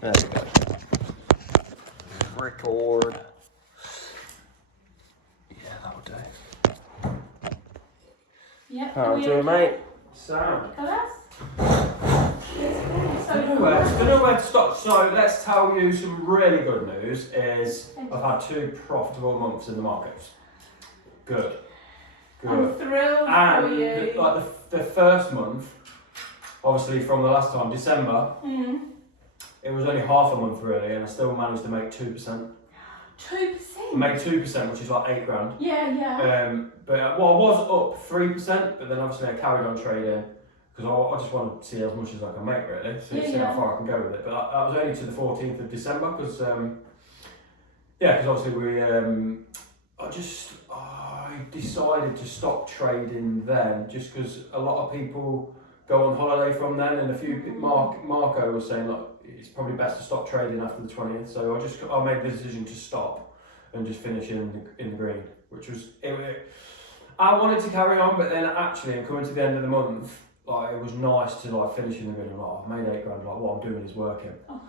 There we go. Record. Yeah, that'll do. Yeah. How do you, mate? Sound. Don't know where to start. So let's tell you some really good news. Is I've had 2 profitable months in the markets. Good. I'm thrilled and for you. The first month, obviously from the last time, December, it was only half a month really, and I still managed to make 2%. 2%? Made 2%, which is like £8 grand. Yeah. But I was up 3%, but then obviously I carried on trading because I just want to see as much as I can make really, see how far I can go with it. But that was only to the 14th of December because obviously I decided to stop trading then just because a lot of people go on holiday from then, and a few Marco was saying like it's probably best to stop trading after the 20th. So I made the decision to stop and just finish in the green, which was I wanted to carry on, but then actually coming to the end of the month, like it was nice to like finish in the green. Like I've made £8 grand. Like what I'm doing is working. Oh,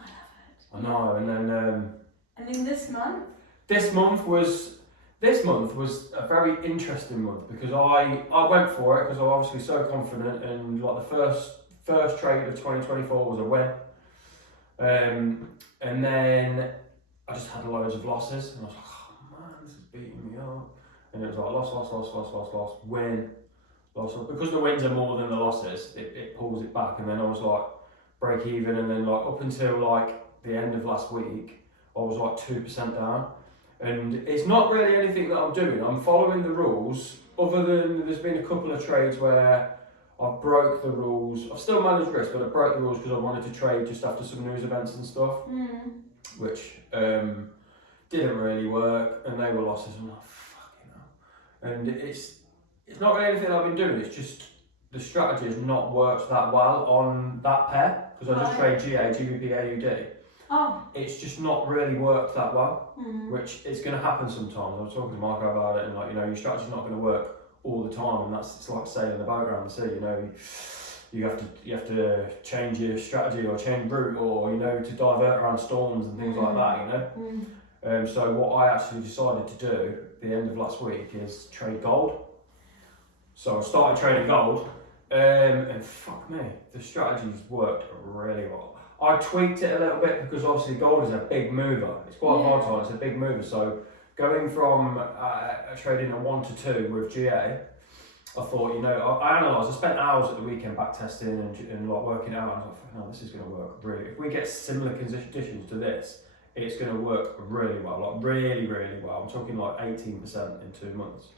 I love it. I know, and then and then this month. This month was a very interesting month because I went for it because I was obviously so confident, and like the first trade of 2024 was a win, and then I just had loads of losses, and I was like, oh man, this is beating me up, and it was like loss, win, loss, because the wins are more than the losses, it pulls it back, and then I was like break even, and then like up until like the end of last week, I was like 2% down. And it's not really anything that I'm doing. I'm following the rules, other than there's been a couple of trades where I've broke the rules. I've still managed risk, but I broke the rules because I wanted to trade just after some news events and stuff, which didn't really work, and they were losses. I'm like, fucking hell. And it's not really anything I've been doing. It's just the strategy has not worked that well on that pair because I just trade GA, GBP, AUD. Oh. It's just not really worked that well, which is going to happen sometimes. I was talking to Marco about it, and like your strategy's not going to work all the time, and it's like sailing a boat around the sea. You have to change your strategy or change route, or to divert around storms and things like that. So what I actually decided to do at the end of last week is trade gold. So I started trading gold, and fuck me, the strategy's worked really well. I tweaked it a little bit because obviously gold is a big mover. It's quite volatile, it's a big mover. So going from trading a 1 to 2 with GA, I thought, I analysed, I spent hours at the weekend back testing and like working out, and I was like, no, this is going to work really. If we get similar conditions to this, it's going to work really well, like really, really well. I'm talking like 18% in 2 months.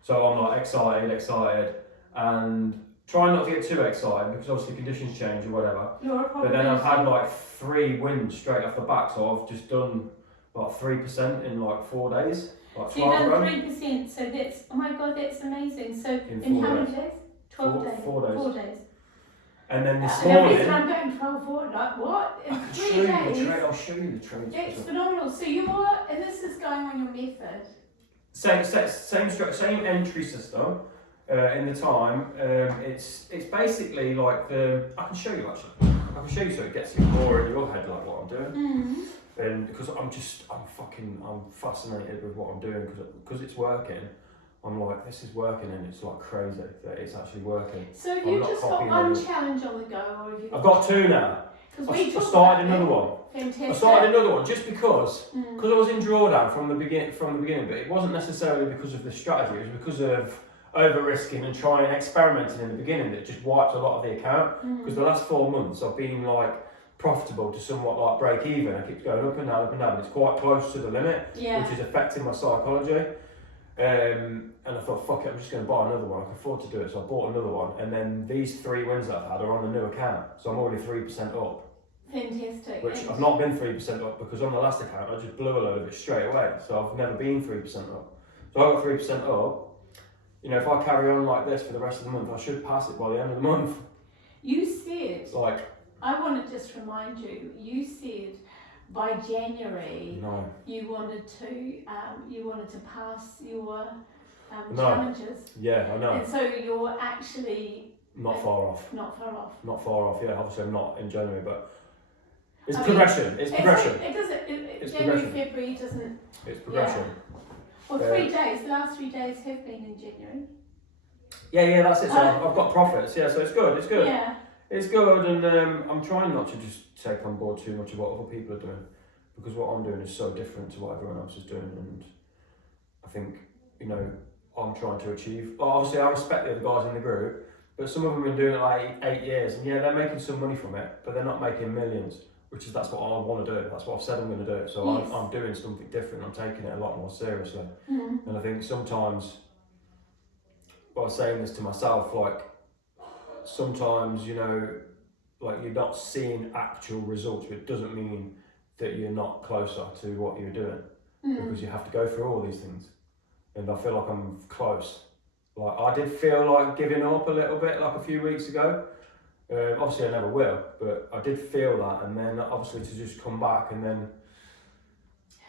So I'm like excited, and trying not to get too excited because obviously conditions change or whatever. But then I've had like 3 wins straight off the back, so I've just done like 3% in like 4 days. Like so you've done 3%, so that's, oh my god, that's amazing. So in how many days? 12 days? 4 days. 4 days. And then this morning... I'm going 12 4, like what? In 3 days? I'll show you the trade. That's phenomenal. So and this is going on your method? Same entry system. In the time, it's basically like I can show you actually. I can show you so it gets more in your head like what I'm doing. And because I'm fascinated with what I'm doing because it's working. I'm like, this is working, and it's like crazy that it's actually working. So have you just got one challenge on the go, or have you? I've got 2 now. I started another one. Fantastic. I started another one just because I was in drawdown from the beginning, but it wasn't necessarily because of the strategy. It was because of over-risking and trying experimenting in the beginning that just wiped a lot of the account. Because the last 4 months I've been like profitable to somewhat like break even. I keep going up and down. It's quite close to the limit, which is affecting my psychology. And I thought, fuck it, I'm just going to buy another one. I can afford to do it, so I bought another one. And then these 3 wins that I've had are on the new account, so I'm already 3% up. Fantastic. Which I've not been 3% up because on the last account I just blew a load of it straight away. So I've never been 3% up. So I got 3% up. If I carry on like this for the rest of the month, I should pass it by the end of the month. You said, I want to just remind you, you said by January you wanted to pass your challenges. Yeah, I know. And so you're actually not far off. Not far off. Not far off, yeah. Obviously I'm not in January, but It's progression. It's progression. It doesn't. It's January, progression. February doesn't. It's progression. Well, 3 days. The last 3 days have been in January. Yeah, that's it. So I've got profits. Yeah, so it's good. It's good. Yeah. It's good, and I'm trying not to just take on board too much of what other people are doing, because what I'm doing is so different to what everyone else is doing, and I think, you know, I'm trying to achieve. Obviously, I respect the other guys in the group, but some of them have been doing it like 8 years, and yeah, they're making some money from it, but they're not making millions, that's what I want to do. That's what I've said I'm going to do. So Yes. I'm doing something different. I'm taking it a lot more seriously, Mm. and I think sometimes, I was saying this to myself, like, sometimes, you know, like, you're not seeing actual results, but it doesn't mean that you're not closer to what you're doing, because you have to go through all these things, and I feel like I'm close. Like, I did feel like giving up a little bit like a few weeks ago. Obviously I never will, but I did feel that, and then obviously to just come back and then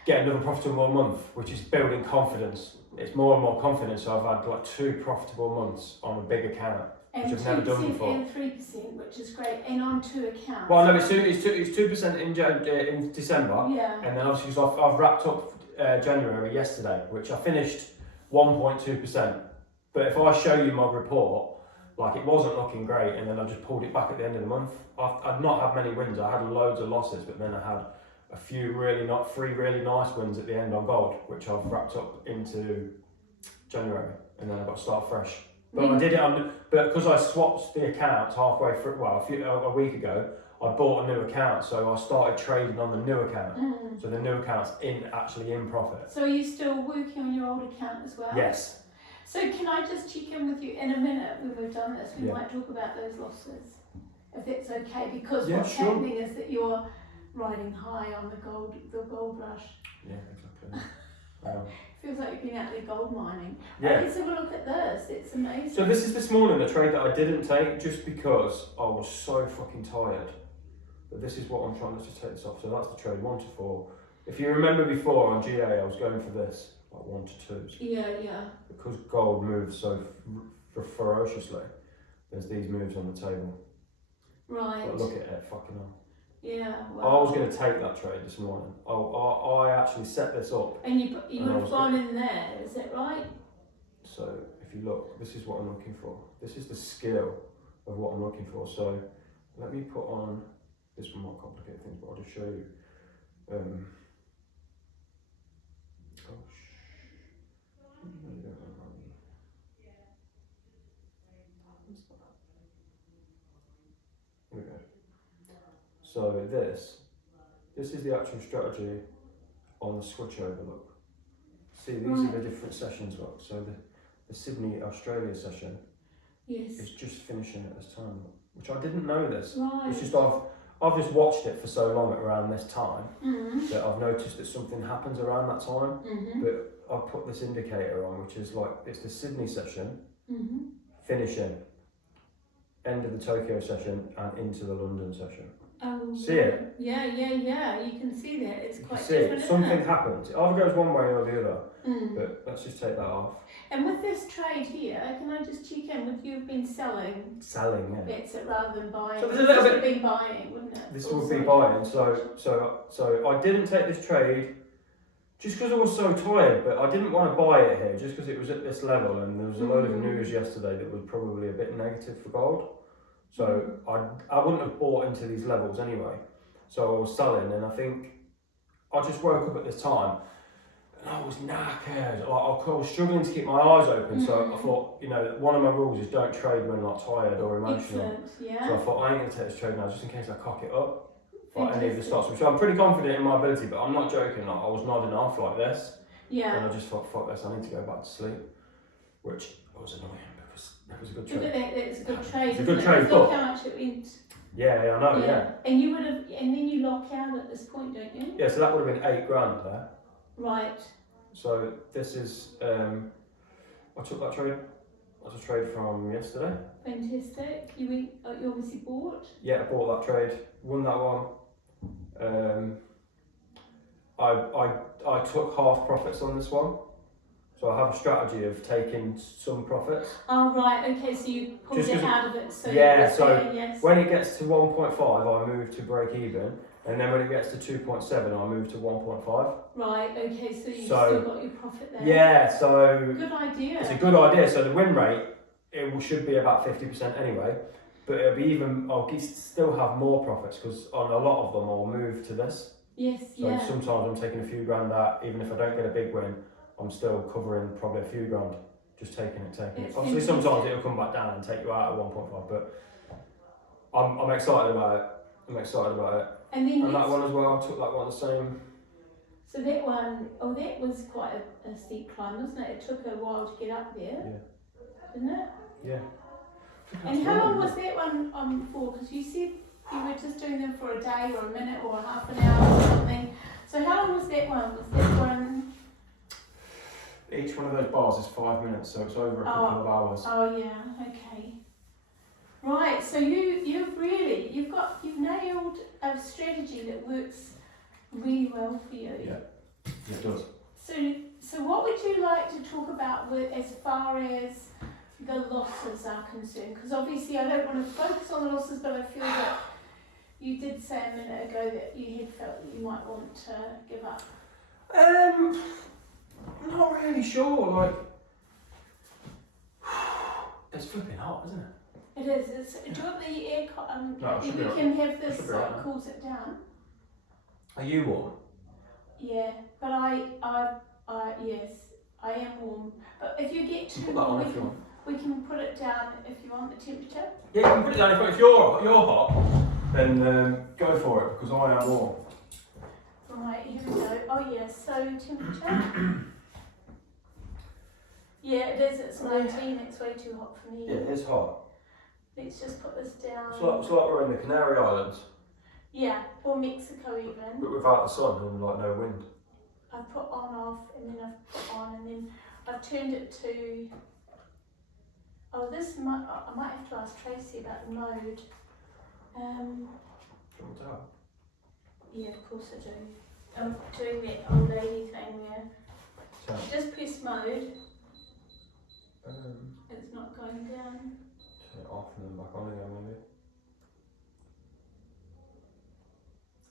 get another profitable month, which is building confidence. It's more and more confidence. So I've had like 2 profitable months on a big account, which I've never done before. And 3%, which is great, and on 2 accounts. Well, no, it's 2% in December, Yeah. and then obviously I've wrapped up January yesterday, which I finished 1.2%. But if I show you my report, like, it wasn't looking great, and then I just pulled it back at the end of the month. I've not had many wins. I had loads of losses, but then I had a few 3 really nice wins at the end on gold, which I've wrapped up into January, and then I've got to start fresh. But I did it but because I swapped the accounts halfway through, well, a week ago, I bought a new account, so I started trading on the new account. So the new account's actually in profit. So are you still working on your old account as well? Yes. So can I just check in with you in a minute when we've done this? We might talk about those losses, if that's okay, because what's happening is that you're riding high on the gold rush. Yeah, exactly. Feels like you've been out there gold mining. Yeah. Let's have a look at this. It's amazing. So this morning, a trade that I didn't take just because I was so fucking tired. But this is what I'm trying to just take this off. So that's the trade 1 to 4. If you remember before on GA, I was going for this, like 1 to 2s. Yeah. Because gold moves so ferociously, there's these moves on the table. Right. But look at it, fucking hell. Yeah. I was going to take that trade this morning. I actually set this up. And you would have gone in there, is that right? So if you look, this is what I'm looking for. This is the skill of what I'm looking for. So let me put on, this one might complicate things, but I'll just show you. Here we go. So this is the actual strategy on the switch over, look. See, these are the different sessions, look. So the Sydney, Australia session is just finishing at this time, which I didn't know this. Right. It's just I've just watched it for so long around this time that I've noticed that something happens around that time. But I've put this indicator on, which is like, it's the Sydney session, finishing, end of the Tokyo session and into the London session. Oh, see it? Yeah. You can see that. It's quite see different. It. Something happens. It either goes one way or the other. But let's just take that off. And with this trade here, can I just check in with you've been selling? Selling, yeah. That's it, rather than buying. So there's a little bit. Been buying, wouldn't it? This would be buying. So I didn't take this trade just because I was so tired, but I didn't want to buy it here just because it was at this level, and there was a load of news yesterday that was probably a bit negative for gold. So I wouldn't have bought into these levels anyway. So I was selling, and I think I just woke up at this time and I was knackered. Like, I was struggling to keep my eyes open. So I thought, you know, one of my rules is don't trade when like tired or emotional. Excellent, yeah. So I thought I ain't going to take this trade now just in case I cock it up. Like any of the stocks, which I'm pretty confident in my ability, but I'm not joking. Like, I was nodding off like this. Yeah. And I just thought, fuck this, I need to go back to sleep. Which was annoying. That was a good trade. Look at that, it's a good trade. It's a good trade, look how much it went. Yeah, I know, yeah. And you would have, and then you lock out at this point, don't you? Yeah, so that would have been $8,000 there. Right. So this is, I took that trade. That's a trade from yesterday. Fantastic. You obviously bought. Yeah, I bought that trade, won that one. I took half profits on this one. So I have a strategy of taking some profits. Oh right, okay, so you pulled it out of it. So yeah, so when it gets to 1.5, I move to break even. And then when it gets to 2.7, I move to 1.5. Right, okay, so you've still got your profit there. Yeah, so good idea. it's a good idea. So the win rate, should be about 50% anyway, but it'll be even, still have more profits because on a lot of them I'll move to this. Yes, So sometimes I'm taking a few grand out, even if I don't get a big win, I'm still covering probably a few grand, just taking it. Obviously sometimes it'll come back down and take you out at 1.5, but I'm excited about it. And that one as well, I took that one the same. So that one, that was quite a steep climb, wasn't it? It took a while to get up there. Yeah. Didn't it? Yeah. And how long was that one for? Because you said you were just doing them for a day or a minute or half an hour or something. So how long was that one? Was that one? Each one of those bars is 5 minutes, so it's over a couple of hours. Oh yeah, okay. Right, so you've nailed a strategy that works really well for you. Yeah, it does. So what would you like to talk about as far as the losses are concerned? Because obviously I don't want to focus on the losses, but I feel that you did say a minute ago that you had felt that you might want to give up. Not really sure. Like, it's flipping hot, isn't it? It is. Do you want the air? No, you can have this so it cools it down. Are you warm? Yeah, but yes, I am warm. But if you get too warm, we can put it down if you want the temperature. Yeah, you can put it down if you're hot. Then go for it because I am warm. Right, here we go. Oh yes, so temperature. Yeah, it is. It's 19. It's way too hot for me. Yeah, it is hot. Let's just put this down. It's like we're in the Canary Islands. Yeah, or Mexico even. But without the sun and like no wind. I've put on off and then I've put on and then I've turned it to. Oh, I might have to ask Tracy about the mode. Yeah, of course I do. I'm doing that old lady thing where just press mode. It's not going down. Turn it off and then back on again maybe.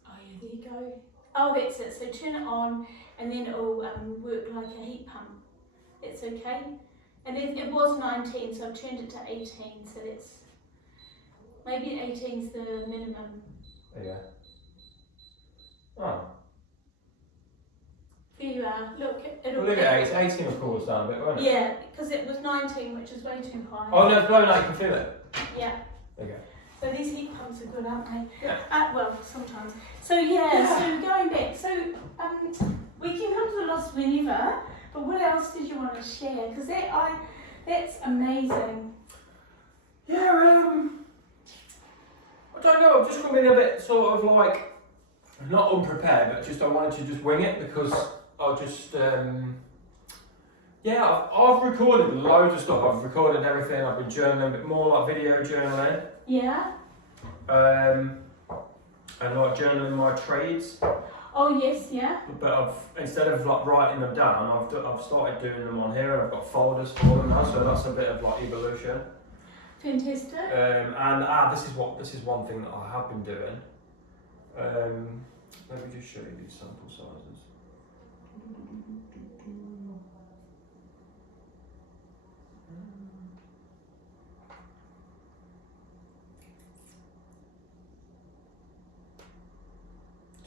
Oh yeah, there you go. Oh, that's it. So turn it on and then it'll work like a heat pump. It's okay. And then it was 19, so I've turned it to 18, so that's maybe 18's the minimum. Yeah. Oh. Here you are. Look, look at 18 will cool us down a bit, won't it? Yeah, because it was 19, which is way too high. Oh no, it's blowing out, you can feel it. Yeah. Okay. So these heat pumps are good, aren't they? Yeah. Well, sometimes. So so going back, so we can come to the loss whenever, but what else did you want to share? Because that's amazing. Yeah, I don't know, I've just come in a bit sort of like, not unprepared, but just I wanted to just wing it because I just, I've recorded loads of stuff. I've recorded everything. I've been journaling, a bit more like video journaling. Yeah. And like journaling my trades. Oh yes, yeah. But instead of like writing them down, I've started doing them on here, and I've got folders for them now. So that's a bit of like evolution. Fantastic. This is one thing that I have been doing. Let me just show you these sample sizes.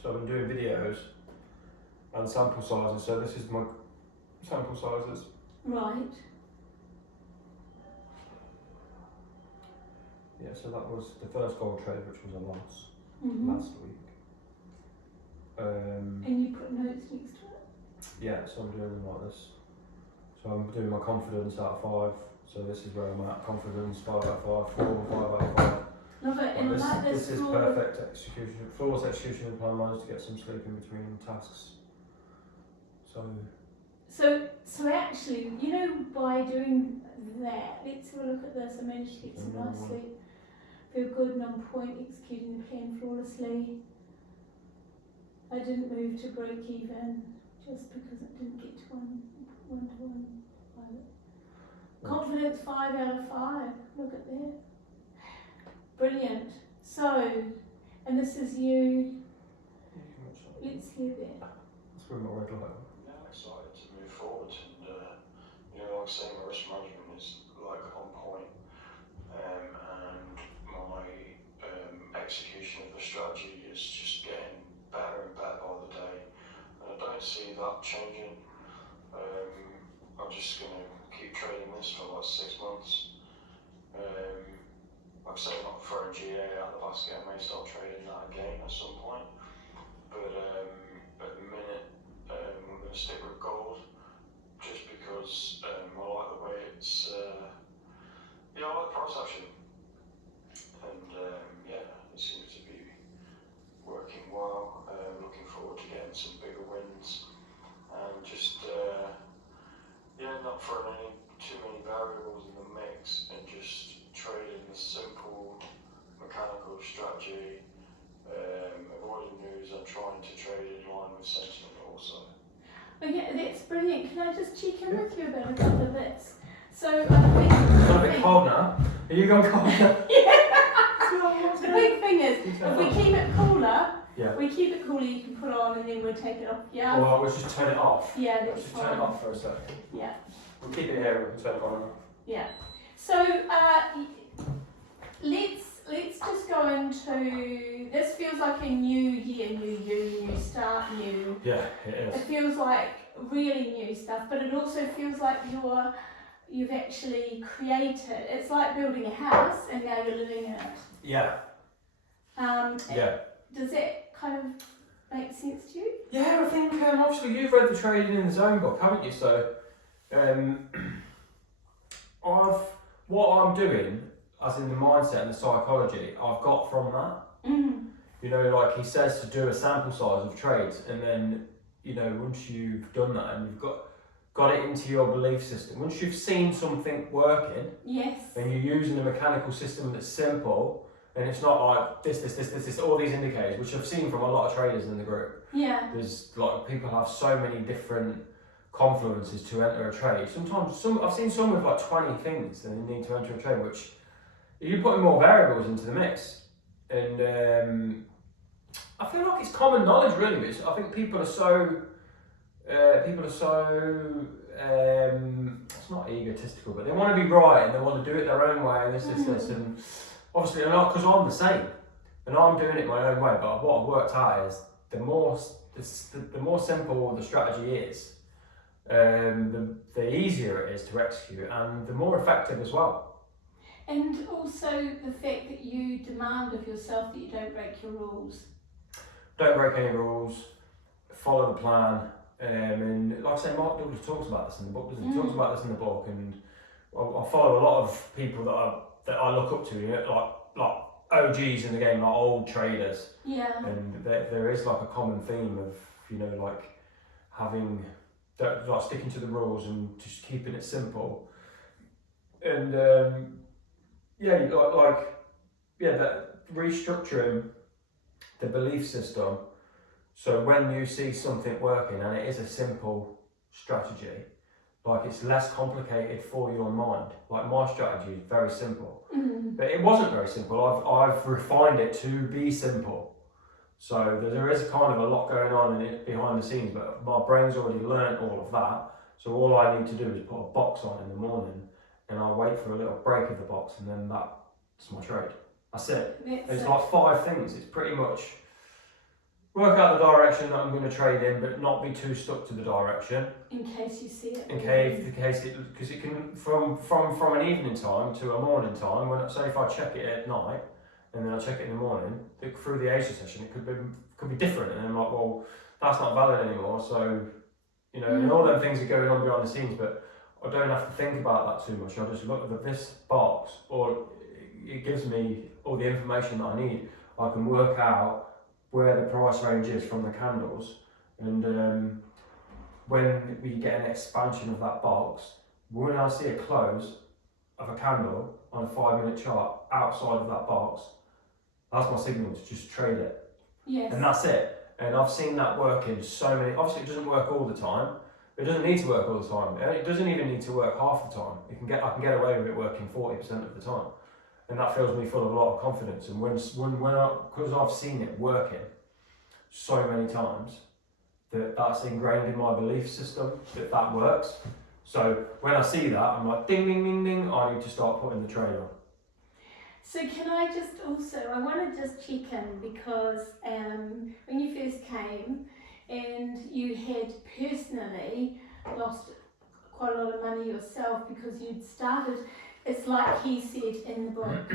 So I've been doing videos and sample sizes, so this is my sample sizes. Right. Yeah, so that was the first gold trade, which was a loss last week. And you put notes next to it? Yeah, so I'm doing them like this. So I'm doing my confidence out of 5. So this is where I'm at. Confidence 5 out of 5, 4, 5 out of 5. Love it. And this is perfect execution. Flawless execution of plan managed to get some sleep in between tasks. So actually, you know, by doing that, let's have a look at this. I managed to get some nice sleep. Feel good and on point, executing the plan flawlessly. I didn't move to break even just because it didn't get to one to one. Confidence 5 out of 5. Look at that. Brilliant. So, and this is you With my red light. Yeah, I'm excited to move forward, and like I say, my risk management is like on point, and my execution of the strategy is just getting better and better by the day, and I don't see that changing. I'm just going to keep trading this for like 6 months. Like I say, I'm not throwing GA out of the basket. I may start trading that again at some point, but at the minute I'm going to stick with gold, just because I like the way it's I like the price action, and it seems to be working well. Looking forward to getting some bigger wins, and just not throwing too many variables in the mix, and just trading the simple mechanical strategy, avoiding news and trying to trade in line with sentiment also. Oh yeah, that's brilliant. Can I just check in with you about a couple of bits? So It's a bit cold now. Are you going cold now? the big thing is, if we keep it cooler, Yeah. you can put on and then we'll take it off. Yeah. Well, we'll just turn it off. Yeah, Let's that's just fine. turn it off for a second. Yeah. We'll keep it here. We'll turn it on and off. Yeah. So let's just go into this. Feels like a new year, new you, new start, new. Yeah, it It is. feels like really new stuff, but it also feels like you've actually created. It's like building a house and now you're living in it. Yeah. Yeah. Does that kind of make sense to you? Yeah, I think obviously you've read the Trading in the Zone book, haven't you? So, what I'm doing, as in the mindset and the psychology, I've got from that. Mm-hmm. You know, like he says to do a sample size of trades, and then once you've done that and you've got it into your belief system, once you've seen something working, Yes. and you're using a mechanical system that's simple. And it's not like this, all these indicators, which I've seen from a lot of traders in the group. Yeah. There's like people have so many different confluences to enter a trade. Sometimes I've seen some with like 20 things that they need to enter a trade, which you're putting more variables into the mix. And I feel like it's common knowledge really, but I think people are so it's not egotistical, but they want to be right and they want to do it their own way and this, and obviously not, because I'm the same and I'm doing it my own way. But what I've worked out is the more simple the strategy is, the easier it is to execute and the more effective as well. And also the fact that you demand of yourself that you don't break your rules. Don't break any rules, follow the plan. And like I say, Mark Douglas talks about this in the book, doesn't he? He talks about this in the book, and I follow a lot of people that I look up to, like OGs in the game, like old traders. Yeah. And there is like a common theme of like having like sticking to the rules and just keeping it simple. And that restructuring the belief system. So when you see something working and it is a simple strategy, like it's less complicated for your mind. Like my strategy is very simple, but it wasn't very simple. I've refined it to be simple. So there is kind of a lot going on in it behind the scenes, but my brain's already learned all of that. So all I need to do is put a box on in the morning, and I wait for a little break of the box, and then that's my trade. That's it. It's like 5 things. It's pretty much work out the direction that I'm going to trade in, but not be too stuck to the direction. In case you see it. In case because it can from an evening time to a morning time. When say if I check it at night and then I check it in the morning, through the Asia session, it could be different, and I'm like, well, that's not valid anymore. So and all them things are going on behind the scenes, but I don't have to think about that too much. I just look at this box, or it gives me all the information that I need. I can work out where the price range is from the candles, and when we get an expansion of that box, when I see a close of a candle on a 5-minute chart outside of that box, that's my signal to just trade it. Yes. And that's it. And I've seen that work in so many. Obviously, it doesn't work all the time. It doesn't need to work all the time. It doesn't even need to work half the time. I can get away with it working 40% of the time, and that fills me full of a lot of confidence. And because I've seen it working so many times, that's ingrained in my belief system that works. So when I see that, I'm like, ding, ding, ding, ding, I need to start putting the trade on. So can I just also, I want to just check in because when you first came and you had personally lost quite a lot of money yourself because you'd started, it's like he said in the book,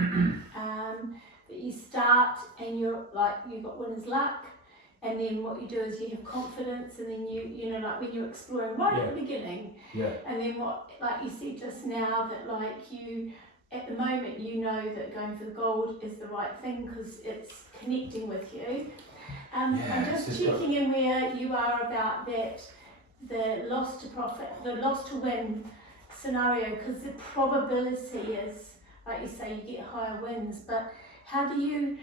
that you start and you're like, you've got winner's luck, and then what you do is you have confidence, and then you know, like when you're exploring right at the beginning, and then what, like you said just now, that like you, at the moment, you know that going for the gold is the right thing because it's connecting with you. I'm just checking in where you are about that, the loss to profit, the loss to win scenario, because the probability is, like you say, you get higher wins, but how do you,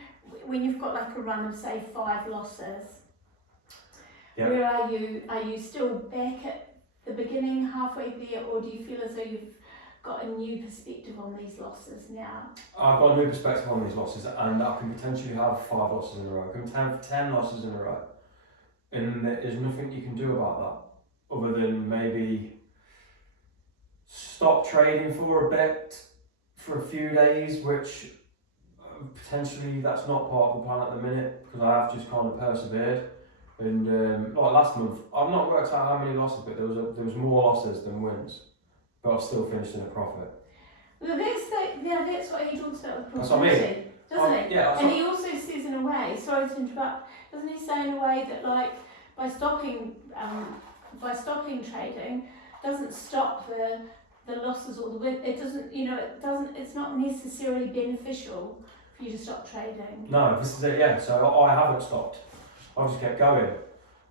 when you've got like a run of say 5 losses, where are you? Are you still back at the beginning, halfway there, or do you feel as though you've got a new perspective on these losses now? I've got a new perspective on these losses, and I can potentially have 5 losses in a row. I can have 10 losses in a row, and there's nothing you can do about that other than maybe stop trading for a bit for a few days, which potentially that's not part of the plan at the minute because I have just kind of persevered. And like last month, I've not worked out how many losses, but there was more losses than wins, but I still finished in a profit. Well, that's what he talks about with That's what I mean. prosperity, doesn't he? Yeah, and he also says in a way, sorry to interrupt, doesn't he say in a way that like by stopping trading doesn't stop the losses or the win. It doesn't, it's not necessarily beneficial for you to stop trading. No, this is it, yeah. So I haven't stopped. I just kept going.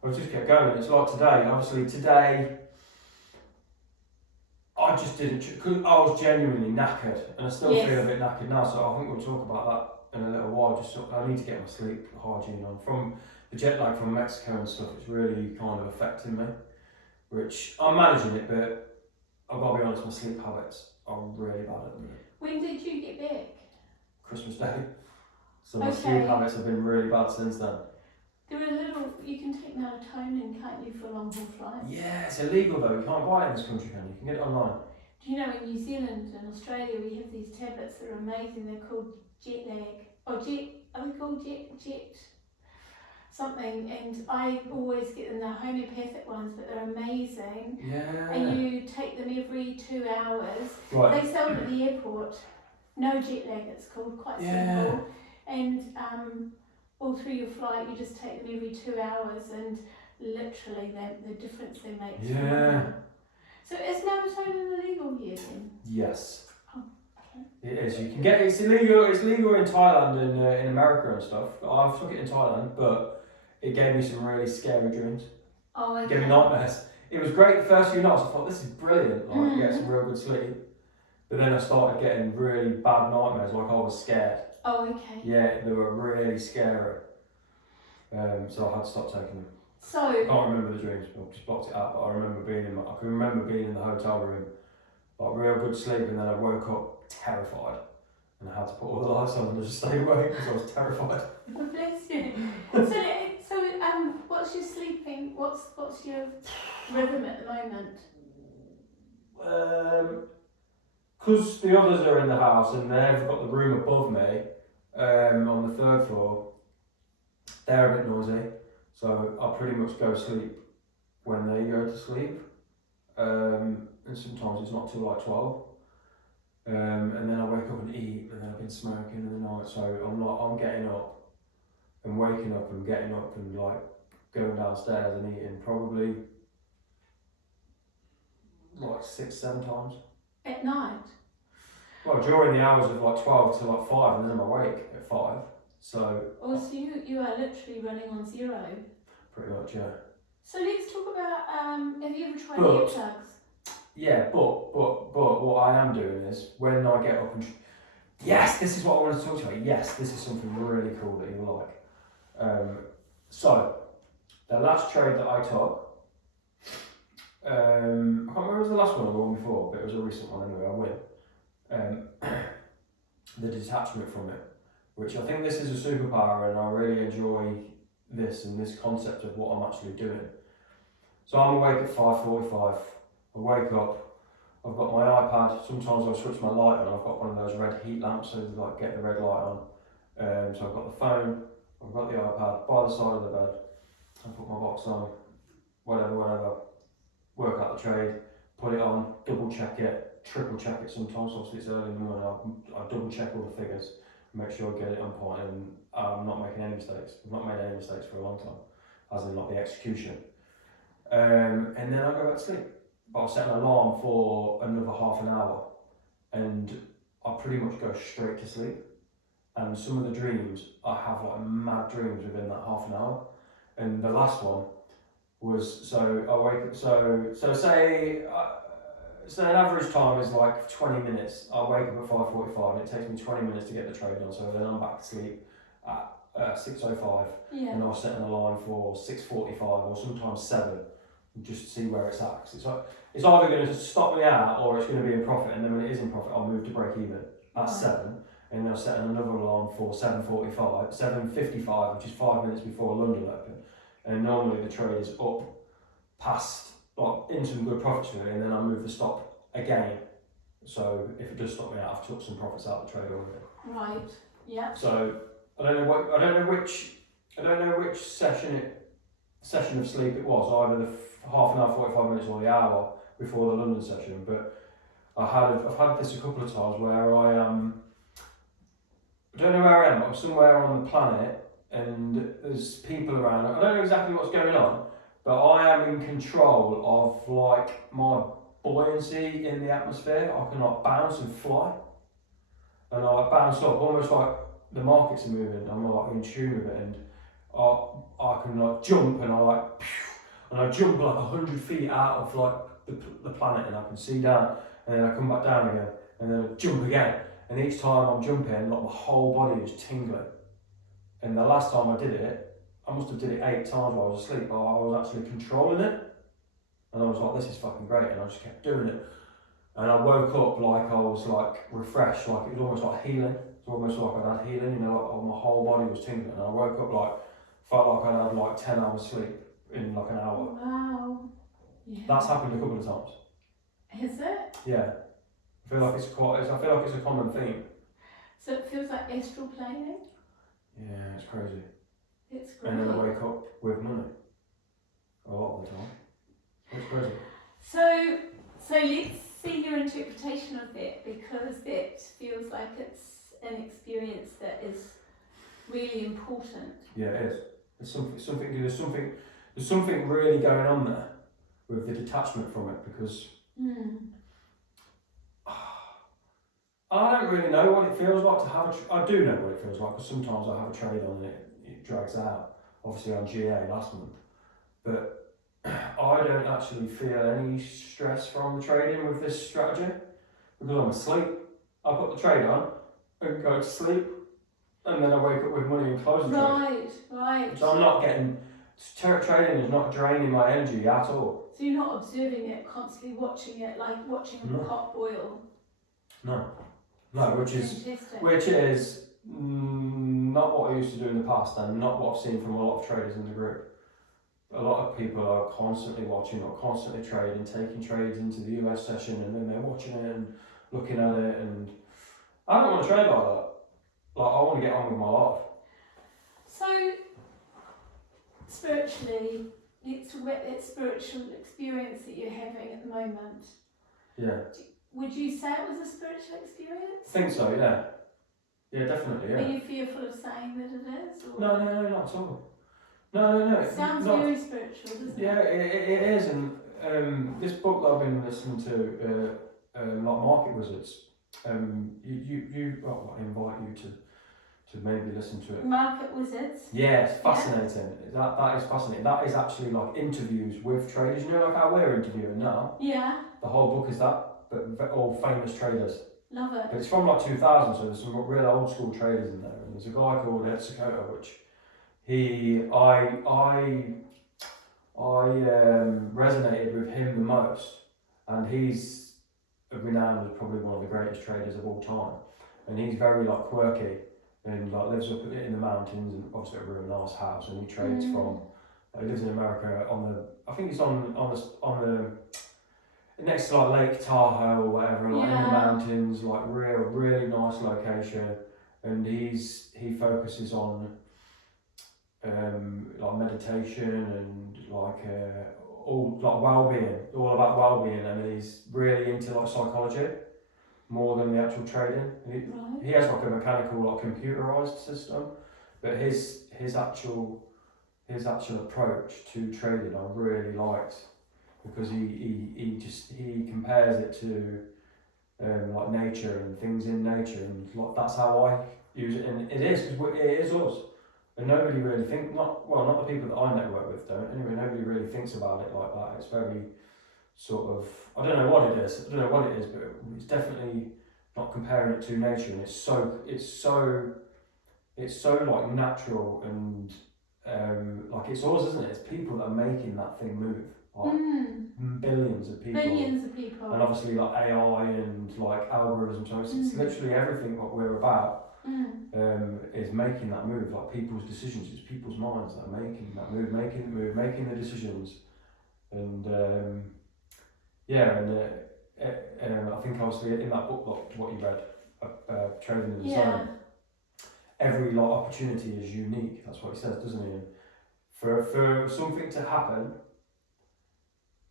It's like today. Obviously today, I just didn't, cause I was genuinely knackered, and I still feel a bit knackered now. So I think we'll talk about that in a little while. I need to get my sleep hygiene on from the jet lag from Mexico and stuff. It's really kind of affecting me, which I'm managing it, but I've got to be honest, my sleep habits are really bad at the minute. When did you get back? Christmas Day. So my sleep habits have been really bad since then. There are you can take melatonin, can't you, for long haul flights? Yeah, it's illegal though. You can't buy it in this country, can you? You can get it online. Do you know in New Zealand and Australia we have these tablets that are amazing. They're called jet lag. Are they called jet something? And I always get them, the homeopathic ones, but they're amazing. Yeah. And you take them every 2 hours. Right. They sell them at the airport. No jet lag, it's called, quite simple. And all through your flight, you just take them every 2 hours, and literally the difference they make. Yeah. So is melatonin illegal here then? Yes. Oh, okay. It is. You can get it's illegal. It's legal in Thailand and in America and stuff. I took it in Thailand, but it gave me some really scary dreams. Oh, okay. It gave me nightmares. It was great the first few nights. I thought this is brilliant. Like, get some real good sleep. But then I started getting really bad nightmares. Like I was scared. Oh, okay. Yeah, they were really scary. So I had to stop taking them. So I can't remember the dreams, I just blocked it out, but I can remember being in the hotel room, like real good sleep, and then I woke up terrified, and I had to put all the lights on and just stay awake because I was terrified. bless you. So what's your sleeping? What's your rhythm at the moment? Because the others are in the house and they've got the room above me, on the 3rd floor. They're a bit noisy. So I pretty much go to sleep when they go to sleep, and sometimes it's not till like 12. And then I wake up and eat, and then I've been smoking in the night, so I'm getting up and waking up and getting up and like going downstairs and eating probably like 6-7 times. At night? Well, during the hours of like 12 to like 5, and then I'm awake at 5. So you are literally running on zero. Pretty much, yeah. So let's talk about, have you ever tried But- earplugs? Yeah, but what I am doing is when I get up and yes, this is what I want to talk to you about. Yes, this is something really cool that you'll like. So the last trade that I took, I can't remember if it was the last one or the one before, but it was a recent one anyway. I win. The detachment from it, which I think this is a superpower, and I really enjoy this and this concept of what I'm actually doing. So I'm awake at 5:45. I wake up. I've got my iPad. Sometimes I'll switch my light on. I've got one of those red heat lamps, so like get the red light on. So I've got the phone. I've got the iPad by the side of the bed. I put my box on. Whatever. Work out the trade. Put it on. Double check it. Triple check it sometimes. Obviously it's early in the morning. I double check all the figures. Make sure I get it on point, and I'm not making any mistakes. I've not made any mistakes for a long time, as in like the execution. And then I go back to sleep. But I'll set an alarm for another half an hour, and I pretty much go straight to sleep. And some of the dreams, I have like mad dreams within that half an hour. And the last one was, so I wake up, so say an average time is like 20 minutes. I wake up at 5:45 and it takes me 20 minutes to get the trade done. So then I'm back to sleep at 6:05, and I'll set an alarm for 6:45 or sometimes 7, just to see where it's at. 'Cause it's either going to stop me out or it's going to be in profit, and then when it is in profit, I'll move to break even at 7, and then I'll set another alarm for 7:55, which is 5 minutes before London Open. And normally the trade is up past, like, into some good profits for me, and then I move the stop again. So if it does stop me out, I've took some profits out of the trade already. Right. Yeah. So I don't know which session of sleep it was, either the half an hour, 45 minutes, or the hour before the London session. But I've had this a couple of times where I don't know where I am. I'm somewhere on the planet, and there's people around. I don't know exactly what's going on, but I am in control of like my buoyancy in the atmosphere. I can like bounce and fly, and I like bounce up almost like the markets are moving. I'm like in tune with it, and I can like jump, and I jump like 100 feet out of like the planet, and I can see down, and then I come back down again, and then I jump again, and each time I'm jumping, like my whole body is tingling. And the last time I did it, I must have did it 8 times while I was asleep, but I was actually controlling it, and I was like, this is fucking great, and I just kept doing it. And I woke up like I was like refreshed, like it was almost like healing. It's almost like I'd had healing, you know, like my whole body was tingling, and I woke up like, felt like I'd had like 10 hours sleep in like an hour. Wow. Yeah. That's happened a couple of times. Is it? Yeah. I feel like it's a common theme. So it feels like astral planing? Yeah, it's crazy. It's great. And then I wake up with money. A lot of the time. It's crazy. So let's see your interpretation of that, because that feels like it's an experience that is really important. Yeah, it is. There's something really going on there with the detachment from it, because I don't really know what it feels like to have I do know what it feels like, because sometimes I have a trade on and it drags out, obviously on GA last month, but I don't actually feel any stress from the trading with this strategy, because I'm asleep. I put the trade on and go to sleep, and then I wake up with money and close the trade. Right. So I'm not getting, trading is not draining my energy at all. So you're not observing it, constantly watching it, like watching a pot boil? No, which is not what I used to do in the past, and not what I've seen from a lot of traders in the group. A lot of people are constantly watching or constantly trading, taking trades into the US session, and then they're watching it and looking at it, and I don't want to trade like that. Like, I want to get on with my life. So, spiritually, let's talk about that spiritual experience that you're having at the moment. Yeah. Would you say it was a spiritual experience? I think so, yeah. Yeah, definitely, yeah. Are you fearful of saying that it is? Or? No, not at all. No. It sounds very spiritual, doesn't it? Yeah, it is, and this book that I've been listening to, like Market Wizards, I invite you to maybe listen to it. Market Wizards? Yeah, it's fascinating. Yeah. That is fascinating. That is actually like interviews with traders. You know, like how we're interviewing now? Yeah. The whole book is that, but all famous traders. Love it. But it's from like 2000, so there's some real old school traders in there. And there's a guy called Ed Seykota, which I resonated with him the most, and he's renowned as probably one of the greatest traders of all time. And he's very like quirky, and like lives up in the mountains, and obviously a really nice house, and he trades from He lives in America I think it's on the next to like Lake Tahoe or whatever, like in the mountains, like really nice location. And he focuses on like meditation and like all like well-being, all about well-being, and he's really into like psychology more than the actual trading. He has like a mechanical, like computerized system, but his actual approach to trading I really liked, because he compares it to like nature and things in nature, and like that's how I use it, and it is because it is us, and nobody really not the people that I network with don't. Anyway, nobody really thinks about it like that. It's very sort of, I don't know what it is, but it's definitely not comparing it to nature, and it's so like natural and like it's us, isn't it? It's people that are making that thing move. Like billions of people. And obviously like AI and like algorithms, so it's literally everything what we're about is making that move. Like people's decisions, it's people's minds that are making that move, making the decisions. And I think obviously in that book, like what you read, Trading in the Zone, every like opportunity is unique. That's what he says, doesn't he? And for something to happen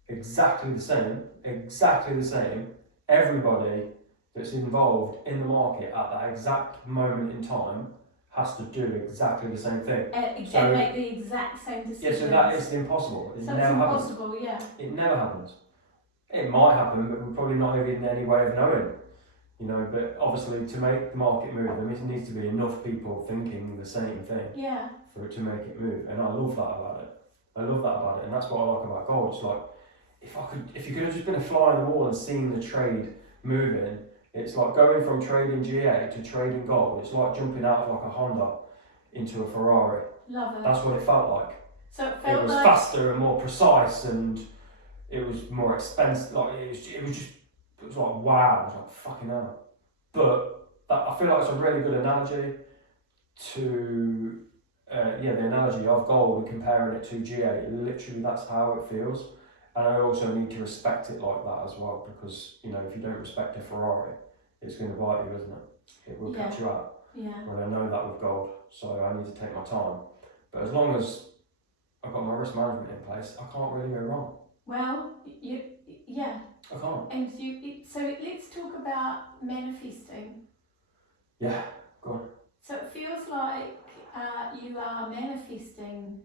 exactly the same, everybody that's involved in the market at that exact moment in time has to do exactly the same thing. So make the exact same decision. Yeah, so that is impossible. It never happens. It never happens. It might happen, but we're probably not even in any way of knowing. You know, but obviously to make the market move, there needs to be enough people thinking the same thing for it to make it move. And I love that about it. And that's what I like about gold. It's like, if you could have just been a fly on the wall and seen the trade moving, it's like going from trading GA to trading gold. It's like jumping out of like a Honda into a Ferrari. Love it. That's what it felt like. So it was faster and more precise, and it was more expensive. Like it was like wow. It was like fucking hell. But I feel like it's a really good analogy to the analogy of gold and comparing it to GA. Literally, that's how it feels. And I also need to respect it like that as well, because you know, if you don't respect a Ferrari, it's going to bite you, isn't it? It will catch you out. Yeah. And I know that with gold, so I need to take my time. But as long as I've got my risk management in place, I can't really go wrong. Well, I can't. And so let's talk about manifesting. Yeah, go on. So it feels like you are manifesting,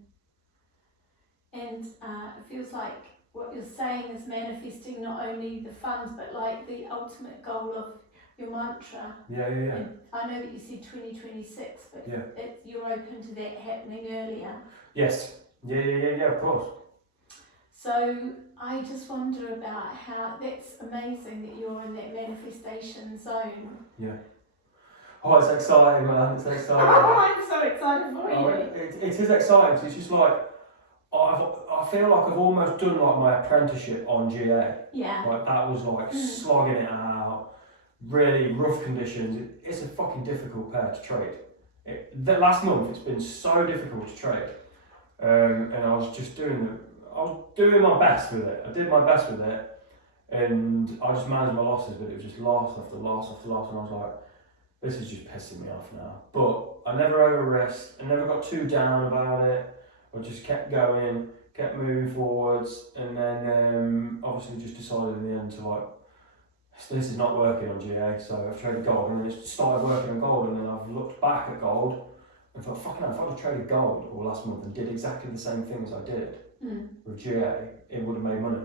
and it feels like what you're saying is manifesting not only the funds, but like the ultimate goal of your mantra. Yeah. And I know that you said 2026, but you're open to that happening earlier. Yes. Yeah, of course. So I just wonder about how that's amazing that you're in that manifestation zone. Yeah. Oh, it's exciting, man. It's exciting. I'm so excited for you. It is exciting. It's just like, I feel like I've almost done like my apprenticeship on GA. Yeah. Like that was like slogging it out, really rough conditions. It's a fucking difficult pair to trade. The last month it's been so difficult to trade, and I was just doing my best with it. I did my best with it, and I just managed my losses, but it was just loss after loss after loss, and I was like, this is just pissing me off now. But I never over risked. I never got too down about it. I just kept going, kept moving forwards, and then obviously just decided in the end to like, this is not working on GA, so I've traded gold, and then it started working on gold, and then I've looked back at gold and thought, fucking hell, if I'd have traded gold all last month and did exactly the same thing as I did with GA, it would have made money.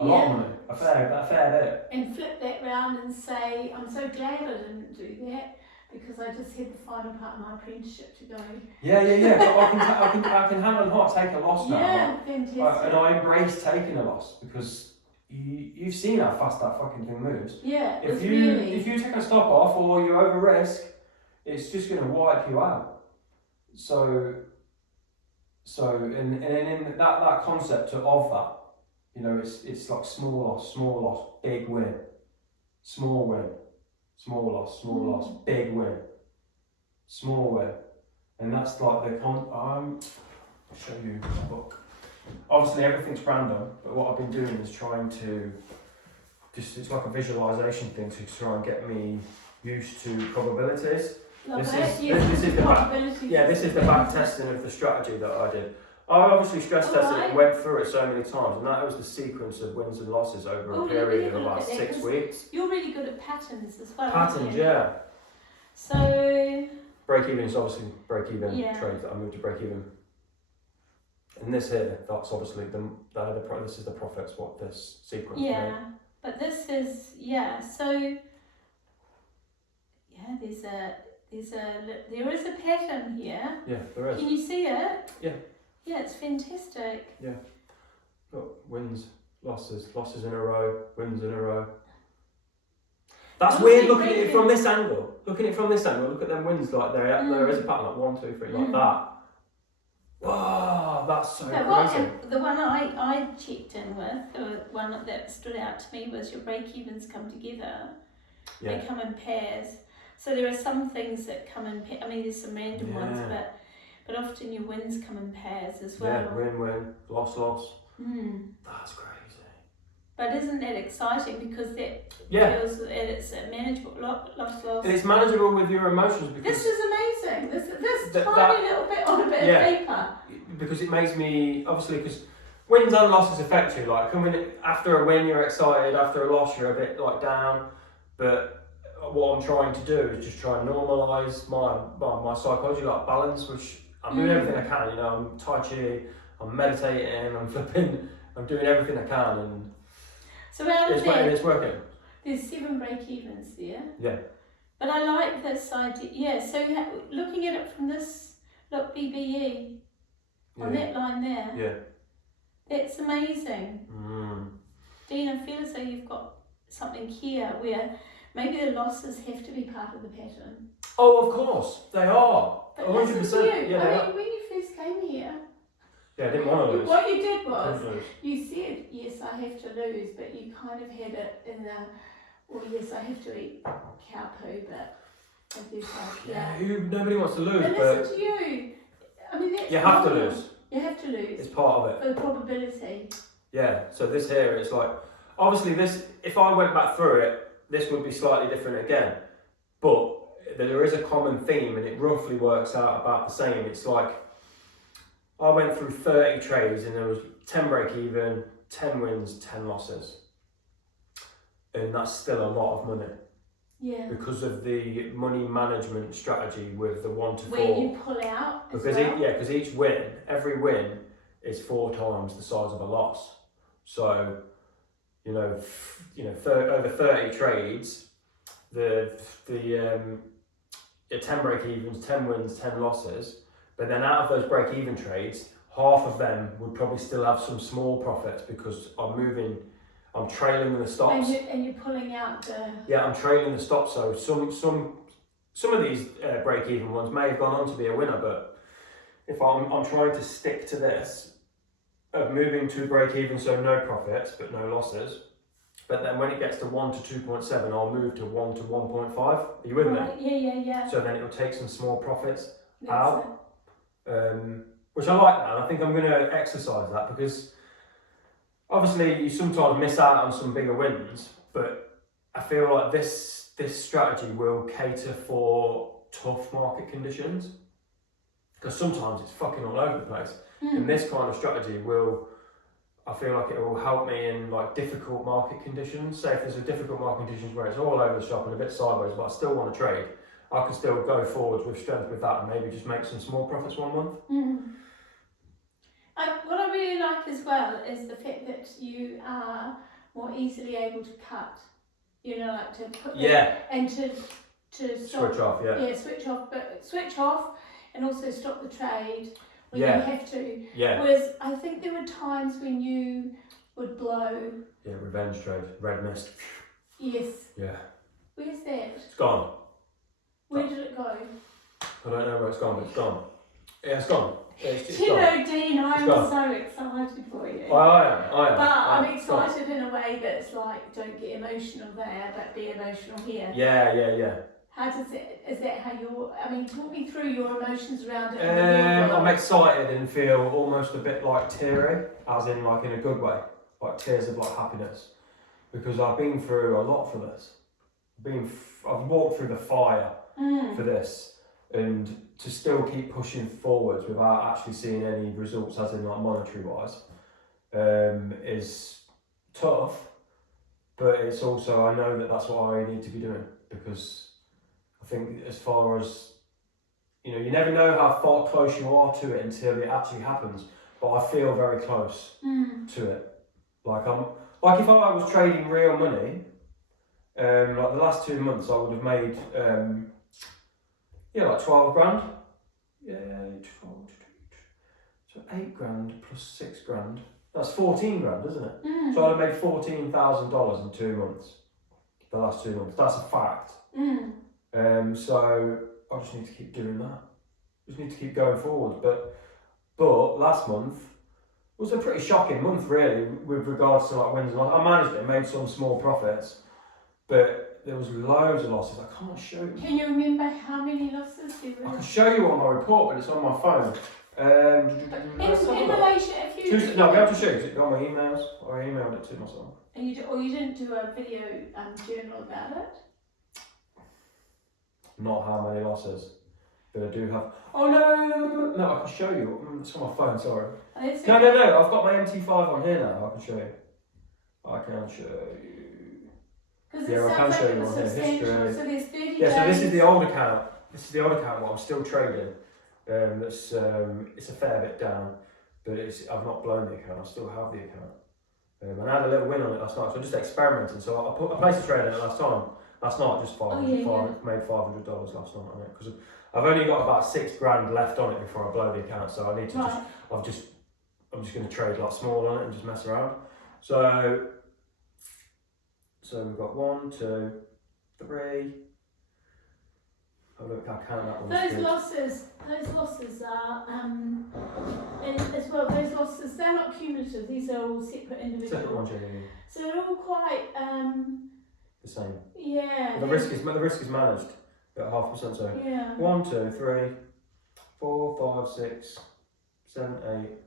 A lot of money, a fair bit. And flip that round and say, I'm so glad I didn't do that, because I just had the final part of my apprenticeship to go. Yeah. But I can hand on heart take a loss now. Yeah, fantastic. And I embrace taking a loss, because you've seen how fast that fucking thing moves. Yeah, if you take a stop off or you over risk, it's just going to wipe you out. So and in that concept of that, you know, it's like small loss, big win, small win, small loss, big win, small win, and that's like show you my book. Obviously everything's random, but what I've been doing is trying to it's like a visualization thing to try and get me used to probabilities. This is the back testing of the strategy that I did. I obviously stress tested it and went through it so many times, and that was the sequence of wins and losses over a period of about 6 weeks. You're really good at patterns as well. Patterns, yeah. So break even is obviously trade that I moved to break even. And this here, that's obviously this is the profits. What this sequence made. But this is So there is a pattern here. Yeah, there is. Can you see it? Yeah. Yeah, it's fantastic. Yeah. Look, wins, losses in a row, wins in a row. That's weird looking at it from this angle. Look at them wins like there is a pattern like 1, 2, 3 like that. Wow, that's so crazy. The one I checked in with, the one that stood out to me was your break-evens come together. Yeah. They come in pairs. So there are some things that come in pairs. I mean, there's some random ones, but often your wins come in pairs as well. Yeah, win, loss. That's crazy. But isn't that exciting because that feels that it's manageable, loss. It's manageable with your emotions because this is amazing. This tiny little bit on a bit of paper. Because it makes me because wins and losses affect you. Like after a win, you're excited. After a loss, you're a bit like down. But what I'm trying to do is just try and normalise my psychology, like balance, which I'm doing everything I can. You know, I'm Tai Chi, I'm meditating, I'm doing everything I can, and so out of there, it's working. There's 7 break-evens there. Yeah. But I like this idea. Yeah. So looking at it from this, look, BBE on that line there. Yeah. That's amazing. Dean, I feel as though you've got something here where maybe the losses have to be part of the pattern. Oh, of course, they are. But 100%. listen to you. Yeah, when you first came here, I didn't want to lose. What you did was, you said, yes, I have to lose, but you kind of had it in yes, I have to eat cow poo, but nobody wants to lose. But listen to you. I mean, that's you have to lose. You have to lose. It's part of it. For the probability. Yeah, so this here, it's like, obviously if I went back through it, this would be slightly different again. But there is a common theme and it roughly works out about the same. It's like, I went through 30 trades and there was 10 break even, 10 wins, 10 losses. And that's still a lot of money. Yeah. Because of the money management strategy with the 1 to 4. Where you pull out as well. Because each win, every win is 4 times the size of a loss. So, over 30 trades, the 10 break evens, 10 wins, 10 losses. But then out of those break even trades, half of them would probably still have some small profits because I'm trailing the stops. And you're pulling out the... Yeah, I'm trailing the stops. So some of these break even ones may have gone on to be a winner, but if I'm trying to stick to this of moving to break even, so no profits but no losses. But then when it gets to 1 to 2.7, I'll move to 1 to 1.5. Are you with me? Yeah. So then it'll take some small profits out. Which I like that. I think I'm going to exercise that because obviously you sometimes miss out on some bigger wins, but I feel like this strategy will cater for tough market conditions because sometimes it's fucking all over the place. And this kind of strategy I feel like it will help me in like difficult market conditions. Say if there's a difficult market conditions where it's all over the shop and a bit sideways, but I still want to trade, I can still go forward with strength with that and maybe just make some small profits one month. What I really like as well is the fact that you are more easily able to cut. Like to put and to stop. Switch off, Yeah, switch off and also stop the trade when you have to. Yeah. Whereas I think there were times when you would blow. Yeah, revenge trade, red mist. Yes. Yeah. Where's that? It's gone. Where did it go? I don't know where it's gone, but it's gone. Yeah, it's gone. It's Do you gone. know, Dean, I'm so excited for you. I am. But I'm excited in a way that's like, don't get emotional there, but be emotional here. Yeah. How does it? Is that how you're? I mean, talk me through your emotions around it. I'm excited and feel almost a bit like teary, as in like in a good way, like tears of like happiness, because I've been through a lot for this. I've walked through the fire for this, and to still keep pushing forwards without actually seeing any results, as in like monetary wise, is tough. But it's also, I know that that's what I need to be doing, because I think as far as, you know, you never know how far close you are to it until it actually happens. But I feel very close to it. Like if I was trading real money, like the last 2 months I would have made, like 12 grand. Yeah, 12. So 8 grand plus 6 grand. That's 14 grand, isn't it? So I'd have made $14,000 in 2 months. The last 2 months. That's a fact. So I just need to keep doing that. Just need to keep going forward. But last month was a pretty shocking month, really, with regards to like wins and losses. I managed it, made some small profits, but there was loads of losses. I can't show you. Can you remember how many losses there were? I can show you on my report, but it's on my phone. In relation, if you... No, we have to show you, 'cause it's on my emails. I emailed it to myself. And you didn't do a video journal about it? Not how many losses, but I do have. Oh no, I can show you. It's on my phone. Sorry. No. I've got my MT5 on here now. I can show you. I can show you. Yeah, I can show you on here. History. So there's 30 days. So this is the old account. This is the old account. What I'm still trading. It's a fair bit down, but I've not blown the account. I still have the account. And I had a little win on it last night, so I'm just experimenting. So I placed a trade in it last night, just made $500 last night on it, because I've only got about 6 grand left on it before I blow the account. So I need to I'm just going to trade like small on it and just mess around. So we've got 1, 2, 3. Oh look, I count that one. Those losses are, as well, those losses, they're not cumulative, these are all separate individual. Separate ones, yeah. So they're all quite, the same. Yeah. The risk is managed at 0.5%, so. Yeah. 1, 2, 3, 4, 5, 6, 7, 8,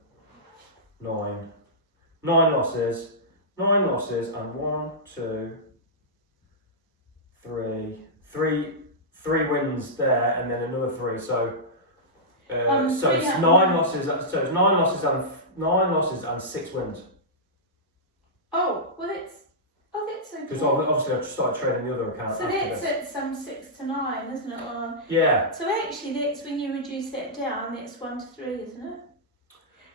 9. 9 losses. 9 losses and 1, 2, 3 wins there, and then another 3. So it's 9 losses. So it's 9 losses and 6 wins. Oh well, that's okay. Because obviously I've just started trading the other account. So that's at some 6 to 9, isn't it? Yeah. So actually, that's when you reduce that down. That's 1 to 3, isn't it?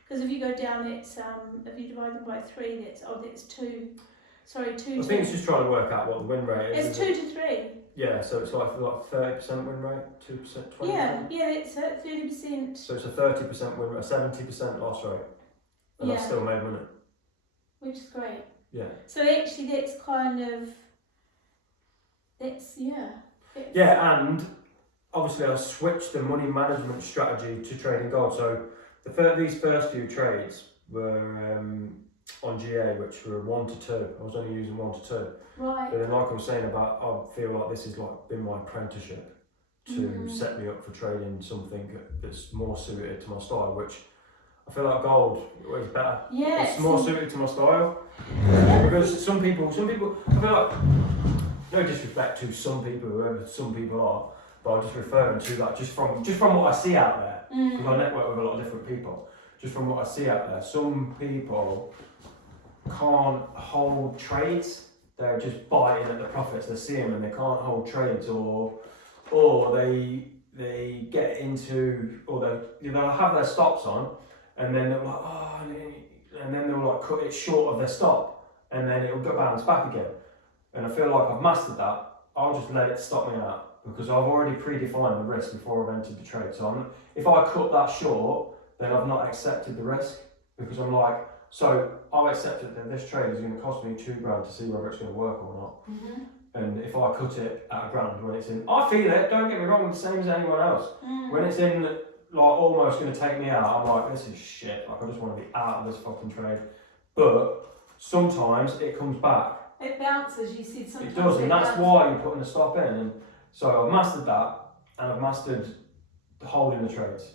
Because if you go down, it's if you divide them by 3, that's 2. Sorry, 2. I think it's just trying to work out what the win rate is. It's 2 to 3. Yeah, so it's like 30% win rate, 2%, 20%. Yeah, it's at 30%. So it's a 30% win rate, a 70% loss rate, and I've still made money. Which is great. Yeah. So actually, that's kind of and obviously I switched the money management strategy to trading gold. So these first few trades were on GA, which were 1 to 2. I was only using 1 to 2. Right. But then, like I was saying about, I feel like this has been my apprenticeship to set me up for trading something that's more suited to my style, which I feel like gold is better. Yeah. It's more suited to my style. Yeah. Because some people, I feel like, no disrespect to some people, whoever some people are, but I'm just referring to that just from what I see out there, because I network with a lot of different people. Just from what I see out there, some people can't hold trades. They're just biting at the profits. They see them and they can't hold trades, or they get into, or they'll have their stops on, and then they're like, and then they'll like cut it short of their stop, and then it'll go bounce back again. And I feel like I've mastered that. I'll just let it stop me out, because I've already predefined the risk before I've entered the trade. So if I cut that short, then I've not accepted the risk, because I'm like, so I've accepted that this trade is going to cost me $2 grand to see whether it's going to work or not. And if I cut it at $1 grand when it's in, I feel it, don't get me wrong, the same as anyone else. When it's in, like, almost going to take me out, I'm like, this is shit, like I just want to be out of this fucking trade. But sometimes it comes back. It bounces, you see sometimes. It does, and that's why you're putting a stop in. And So I've mastered that, and I've mastered holding the trades.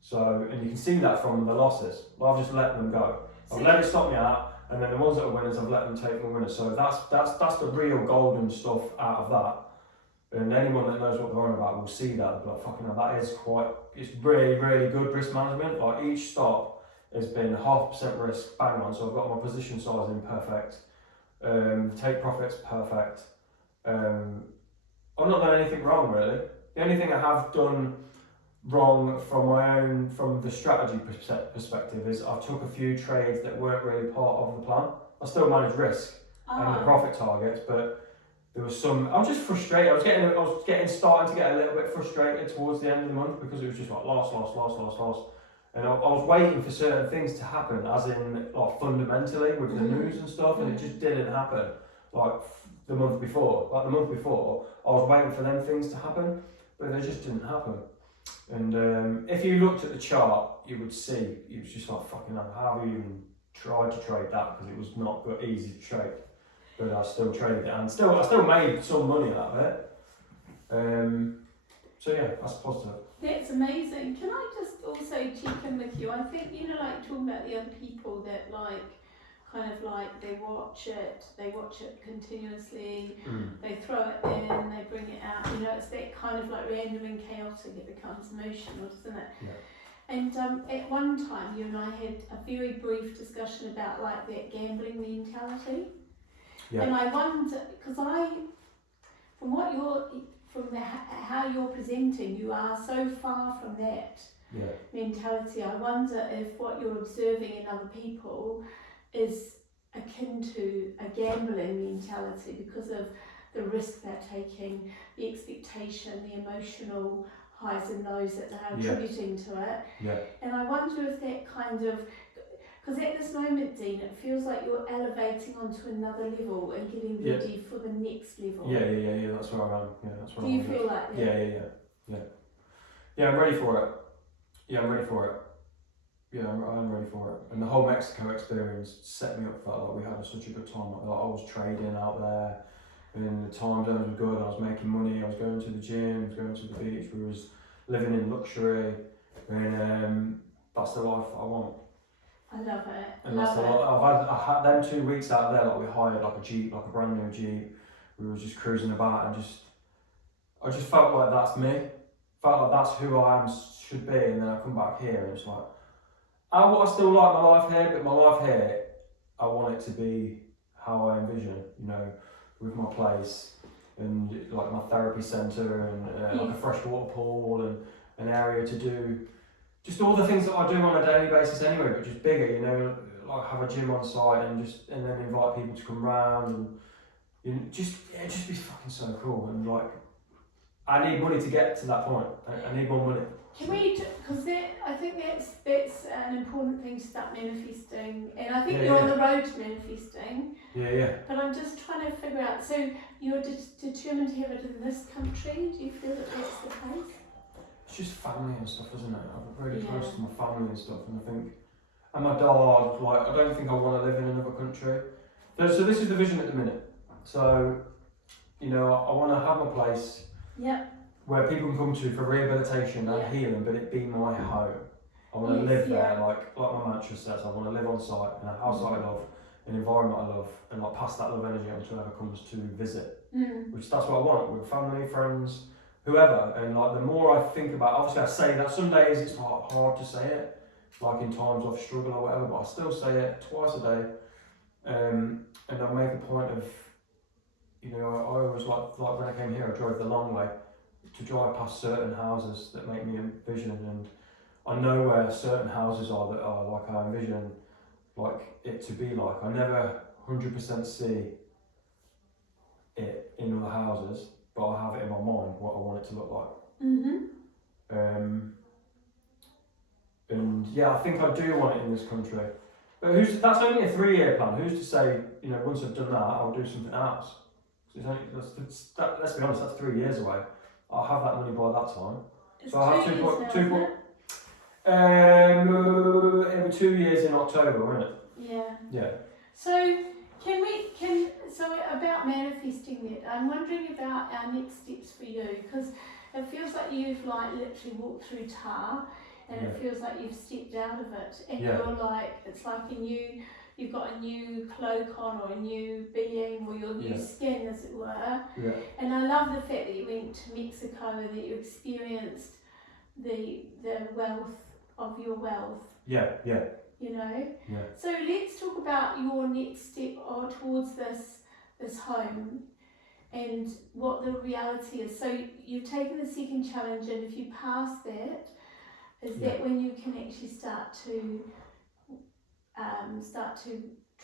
So, and you can see that from the losses. Well, I've just let them go. I've let it stop me out, and then the ones that are winners, I've let them take the winners. So that's the real golden stuff out of that. And anyone that knows what they're on about will see that. But fucking hell, that is it's really, really good risk management. Like each stop has been 0.5% risk, bang on. So I've got my position size in perfect. Take profits perfect. I've not done anything wrong really. The only thing I have done wrong from the strategy perspective is I took a few trades that weren't really part of the plan. I still managed risk and the profit targets, but there was some. I was just frustrated. I was starting to get a little bit frustrated towards the end of the month because it was just like loss, and I was waiting for certain things to happen, as in like fundamentally with the news and stuff, and it just didn't happen. Like the month before, I was waiting for them things to happen, but they just didn't happen. And if you looked at the chart, you would see it was just like fucking hell, how have you even tried to trade that? Because it was not easy to trade, but I still traded it, and I still made some money out of it. So yeah, that's positive. That's amazing. Can I just also check in with you? I think like talking about the other people that like kind of like they watch it continuously, they throw it in, they bring it out, it's that kind of like random and chaotic, it becomes emotional, doesn't it? Yeah. And at one time you and I had a very brief discussion about like that gambling mentality. Yeah. And I wonder, because how you're presenting, you are so far from that mentality. I wonder if what you're observing in other people is akin to a gambling mentality because of the risk they're taking, the expectation, the emotional highs and lows that they're attributing to it. Yeah. And I wonder if that kind of, because at this moment, Dean, it feels like you're elevating onto another level and getting ready for the next level. Yeah, that's where I am. Yeah, that's where Do you feel like that? Yeah, I'm ready for it. Yeah, I'm ready for it. Yeah, I'm ready for it. And the whole Mexico experience set me up for that. Like, we had such a good time. Like, I was trading out there, and the time zones were good. I was making money. I was going to the gym. I was going to the beach. We was living in luxury, and that's the life I want. I love it. And that's the life. I had them 2 weeks out there. Like, we hired like a Jeep, like a brand new Jeep. We were just cruising about, and I just felt like that's me. Felt like that's who I am, should be. And then I come back here, and it's like, I still like my life here, but my life here, I want it to be how I envision, with my place and like my therapy centre and like a freshwater pool and an area to do just all the things that I do on a daily basis anyway, but just bigger, like have a gym on site and then invite people to come round and just be fucking so cool. And like, I need money to get to that point. I need more money. Can we, because I think that's an important thing to start manifesting, and I think you're on the road to manifesting. Yeah. But I'm just trying to figure out, so you're determined to have it in this country? Do you feel that that's the case? It's just family and stuff, isn't it? I'm really close to my family and stuff, and my dad, like, I don't think I want to live in another country. So this is the vision at the minute. So, I want to have a place. Yep. Where people can come to for rehabilitation and healing, but it be my home. I want to live there, like my mantra says. I want to live on site in a house that I love, an environment I love, and like pass that love energy on to whoever comes to visit. Which that's what I want with family, friends, whoever. And like the more I think about, obviously I say that some days it's like hard to say it, like in times of struggle or whatever, but I still say it twice a day. And I make a point of, I always like when I came here, I drove the long way. To drive past certain houses that make me envision, and I know where certain houses are that are like I envision like it to be like. I never 100% see it in other houses, but I have it in my mind what I want it to look like. And yeah, I think I do want it in this country. But that's only a 3-year plan. Who's to say, once I've done that, I'll do something else? Let's be honest, that's 3 years away. I'll have that money by that time. So I'll have 2 it'll be 2 years in October, won't it? Yeah. Yeah. So So about manifesting that, I'm wondering about our next steps for you, because it feels like you've like literally walked through tar, and it feels like you've stepped out of it, and you're like, it's like you've got a new cloak on, or a new being, or your new skin, as it were. Yeah. And I love the fact that you went to Mexico and that you experienced the wealth of your wealth. Yeah. You know? Yeah. So let's talk about your next step towards this home and what the reality is. So you've taken the second challenge, and if you pass that, is that when you can actually start to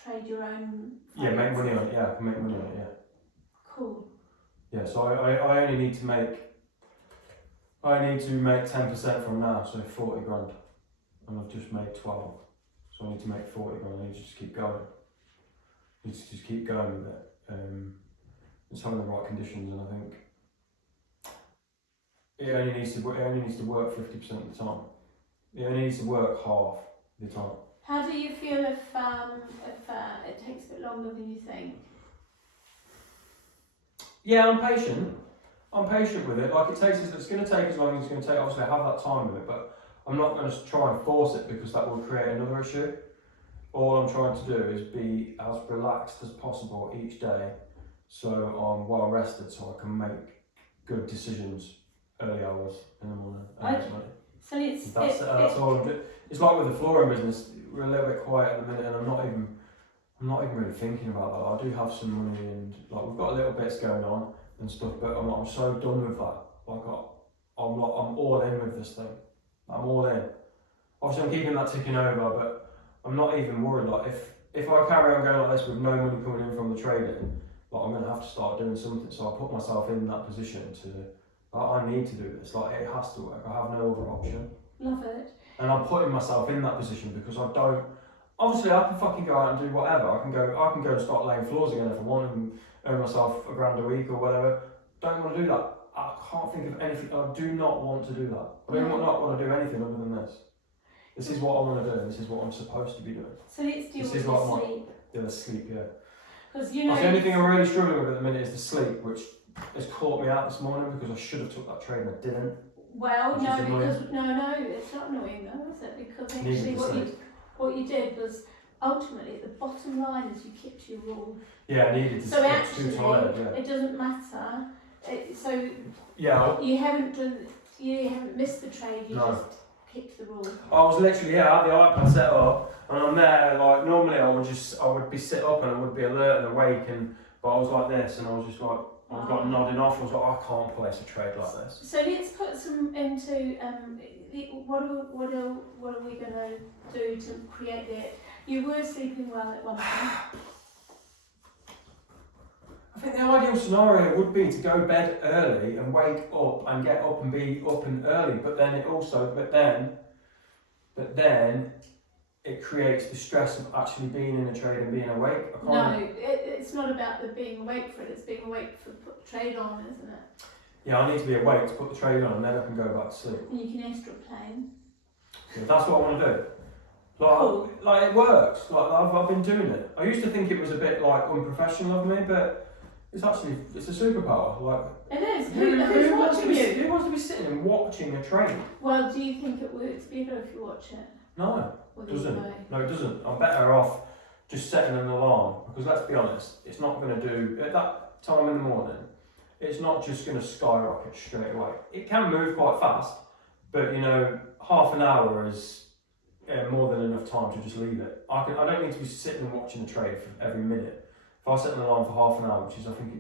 trade your own finances? Yeah, make money on it. Yeah, I can make money on it. Yeah. Cool. Yeah. So I only need to make 10% from now, so 40 grand, and I've just made 12. So I need to make 40 grand. I need to just keep going. I need to just keep going with it. It's having the right conditions, and I think it only needs to work 50% of the time. It only needs to work half the time. How do you feel if it takes a bit longer than you think? Yeah, I'm patient. I'm patient with it. Like it's going to take as long as it's going to take. Obviously, I have that time with it, but I'm not going to try and force it because that will create another issue. All I'm trying to do is be as relaxed as possible each day, so I'm well rested, so I can make good decisions early hours in the morning. So that's all I'm doing. It's like with the flooring business, we're a little bit quiet at the minute, and I'm not even really thinking about that. I do have some money, and like we've got a little bits going on and stuff, but I'm so done with that. Like I'm all in with this thing. I'm all in. Obviously, I'm keeping that ticking over, but I'm not even worried. Like if I carry on going like this with no money coming in from the trading, like I'm gonna have to start doing something. So I put myself in that position to. I need to do this. Like it has to work. I have no other option. Love it. And I'm putting myself in that position because I don't. Obviously, I can fucking go out and do whatever. I can go and start laying floors again if I want and earn myself $1,000 a week or whatever. Don't want to do that. I can't think of anything. I do not want to do that. I do not want to do anything other than this. This is what I want to do. And this is what I'm supposed to be doing. So let's deal with the sleep. Yeah, the sleep. Yeah. Because you know. That's the only thing I'm really struggling with at the minute is the sleep, which has caught me out this morning because I should have took that trade and I didn't. Well, no, it's not annoying though, is it? Because actually what you did was ultimately the bottom line is you kept your rule. Yeah, I needed to. So actually, too tired, yeah. It doesn't matter. Yeah. You haven't missed the trade. You just kept the rule. I was literally I had the iPad set up and I'm there. Like normally I would be sit up and I would be alert and awake but I was like this and I was just like. I was like nodding off. I was like, I can't place a trade like this. So let's put some into what are we going to do to create that? You were sleeping well at one point. I think the ideal scenario would be to go bed early and wake up and get up and be up and early. But then it creates the stress of actually being in a trade and being awake. No, it's not about the being awake for it. It's being awake for put the trade on, isn't it? Yeah, I need to be awake to put the trade on and then I can go back to sleep. And you can astroplane. Yeah, that's what I want to do. Cool. Like it works. Like I've been doing it. I used to think it was a bit like unprofessional of me, but it's a superpower. Like it is. Who's watching you? Who wants to be sitting and watching a trade? Well, do you think it works better if you watch it? No. It doesn't. No, it doesn't. I'm better off just setting an alarm because let's be honest, it's not going to do at that time in the morning. It's not just going to skyrocket straight away. It can move quite fast, but half an hour is more than enough time to just leave it. I don't need to be sitting and watching the trade for every minute. If I set an alarm for half an hour, which is I think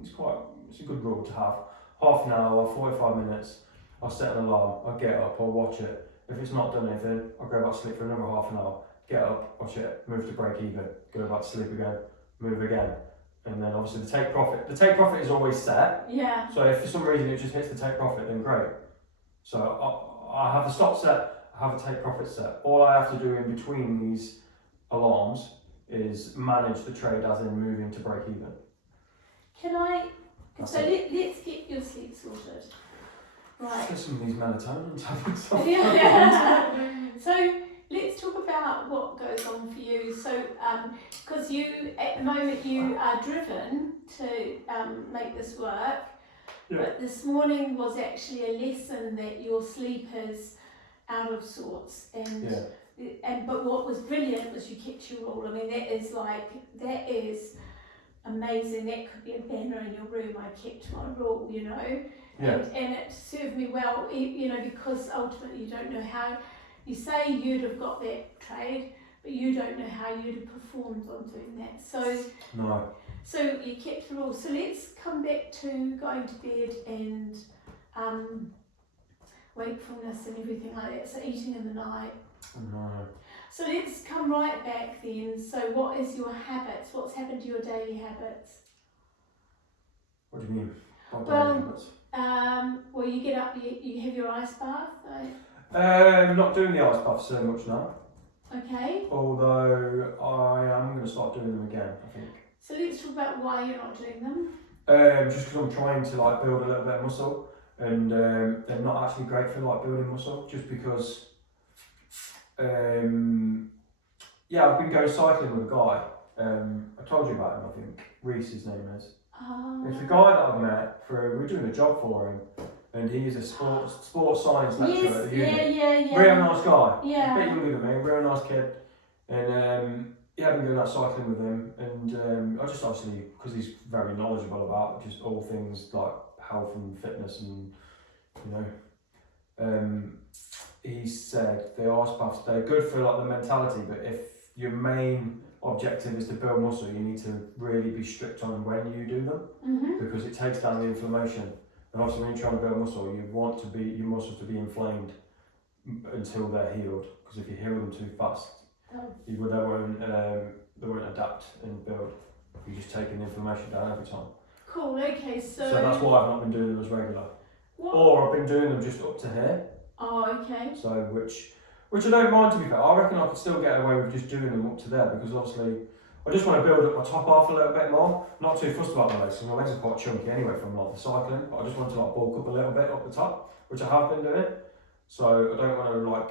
it's a good rule to have. Half an hour, 45 minutes. I'll set an alarm. I'll get up. I'll watch it. If it's not done anything, I'll go back to sleep for another half an hour, get up, watch it, move to break even, go back to sleep again, move again. And then obviously the take profit is always set. Yeah. So if for some reason it just hits the take profit, then great. So I have a stop set, I have a take profit set. All I have to do in between these alarms is manage the trade as in moving to break even. Let's get your sleep sorted. Right. Get some of these melatonin tablets. Yeah. So let's talk about what goes on for you. So So, because you, at the moment, you are driven to make this work, Yeah. but this morning was actually a lesson that your sleep is out of sorts, but what was brilliant was you kept your rule. I mean, that is amazing. That could be a banner in your room. I kept my rule, you know. Yeah. And it served me well, you know, because ultimately you don't know how, you say you'd have got that trade, but you don't know how you'd have performed on doing that. So you kept the rules. So let's come back to going to bed and wakefulness and everything like that. So eating in the night. No. So let's come right back then. So what is your habits? What's happened to your daily habits? What do you mean? Well, you get up, you have your ice bath, right? Not doing the ice baths so much now. Okay. Although I am going to start doing them again, I think. So let's talk about why you're not doing them. Just because I'm trying to like build a little bit of muscle, and they're not actually great for like building muscle. Just because, I've been going cycling with a guy. I told you about him. I think Reese, his name is. It's a guy that I've met we're doing a job for him, and he's a sports science lecturer at the uni. Yeah. Real nice guy. Yeah. A bit younger than me, real nice kid. And I've been doing that cycling with him, and I just obviously, because he's very knowledgeable about just all things like health and fitness, and you know, he said the ice baths, they're good for like the mentality, but if your main objective is to build muscle, you need to really be strict on when you do them, because it takes down the inflammation. And obviously when you're trying to build muscle, you want your muscles to be inflamed until they're healed, because if you heal them too fast, they won't adapt and build. You're just taking the inflammation down every time. Cool, okay, so that's why I've not been doing them as regular. Or I've been doing them just up to here. Oh, okay. So which I don't mind, to be fair. I reckon I could still get away with just doing them up to there, because obviously I just want to build up my top half a little bit more. Not too fussed about my legs, because my legs are quite chunky anyway from like the cycling, but I just want to like bulk up a little bit up the top, which I have been doing. So I don't want to like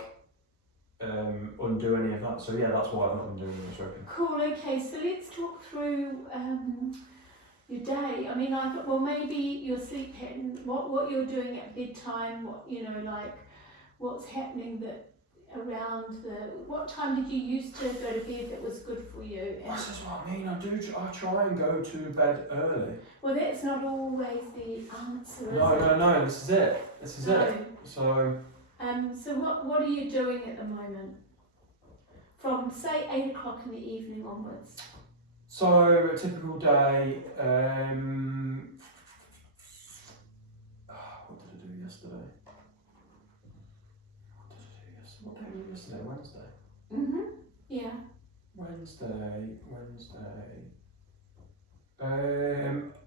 undo any of that. So yeah, that's why I've not been doing this reckon. Cool, okay, so let's talk through your day. I mean, maybe your sleep pattern, what you're doing at bedtime, what's happening what time did you used to go to bed that was good for you? This is what I mean, I try and go to bed early. Well, that's not always the answer, No, this is it. So what are you doing at the moment? From say 8 o'clock in the evening onwards. So a typical day, what did I do yesterday? What day was yesterday? Wednesday? Yeah. Wednesday. I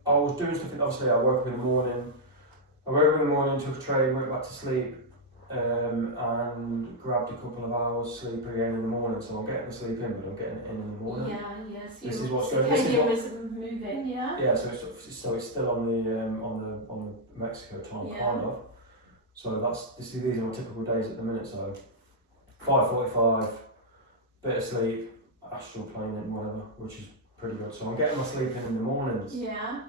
was doing stuff, obviously I woke up in the morning, took a train, went back to sleep, and grabbed a couple of hours sleep again in the morning. So I'm getting the sleep in, but I'm getting it in the morning. Yeah. So this is what's going on. Moving, yeah. Yeah, so it's still on the Mexico time, kind of. So these are my typical days at the minute. So 5:45, bit of sleep, astral plane, whatever, which is pretty good. So I'm getting my sleep in the mornings. Yeah.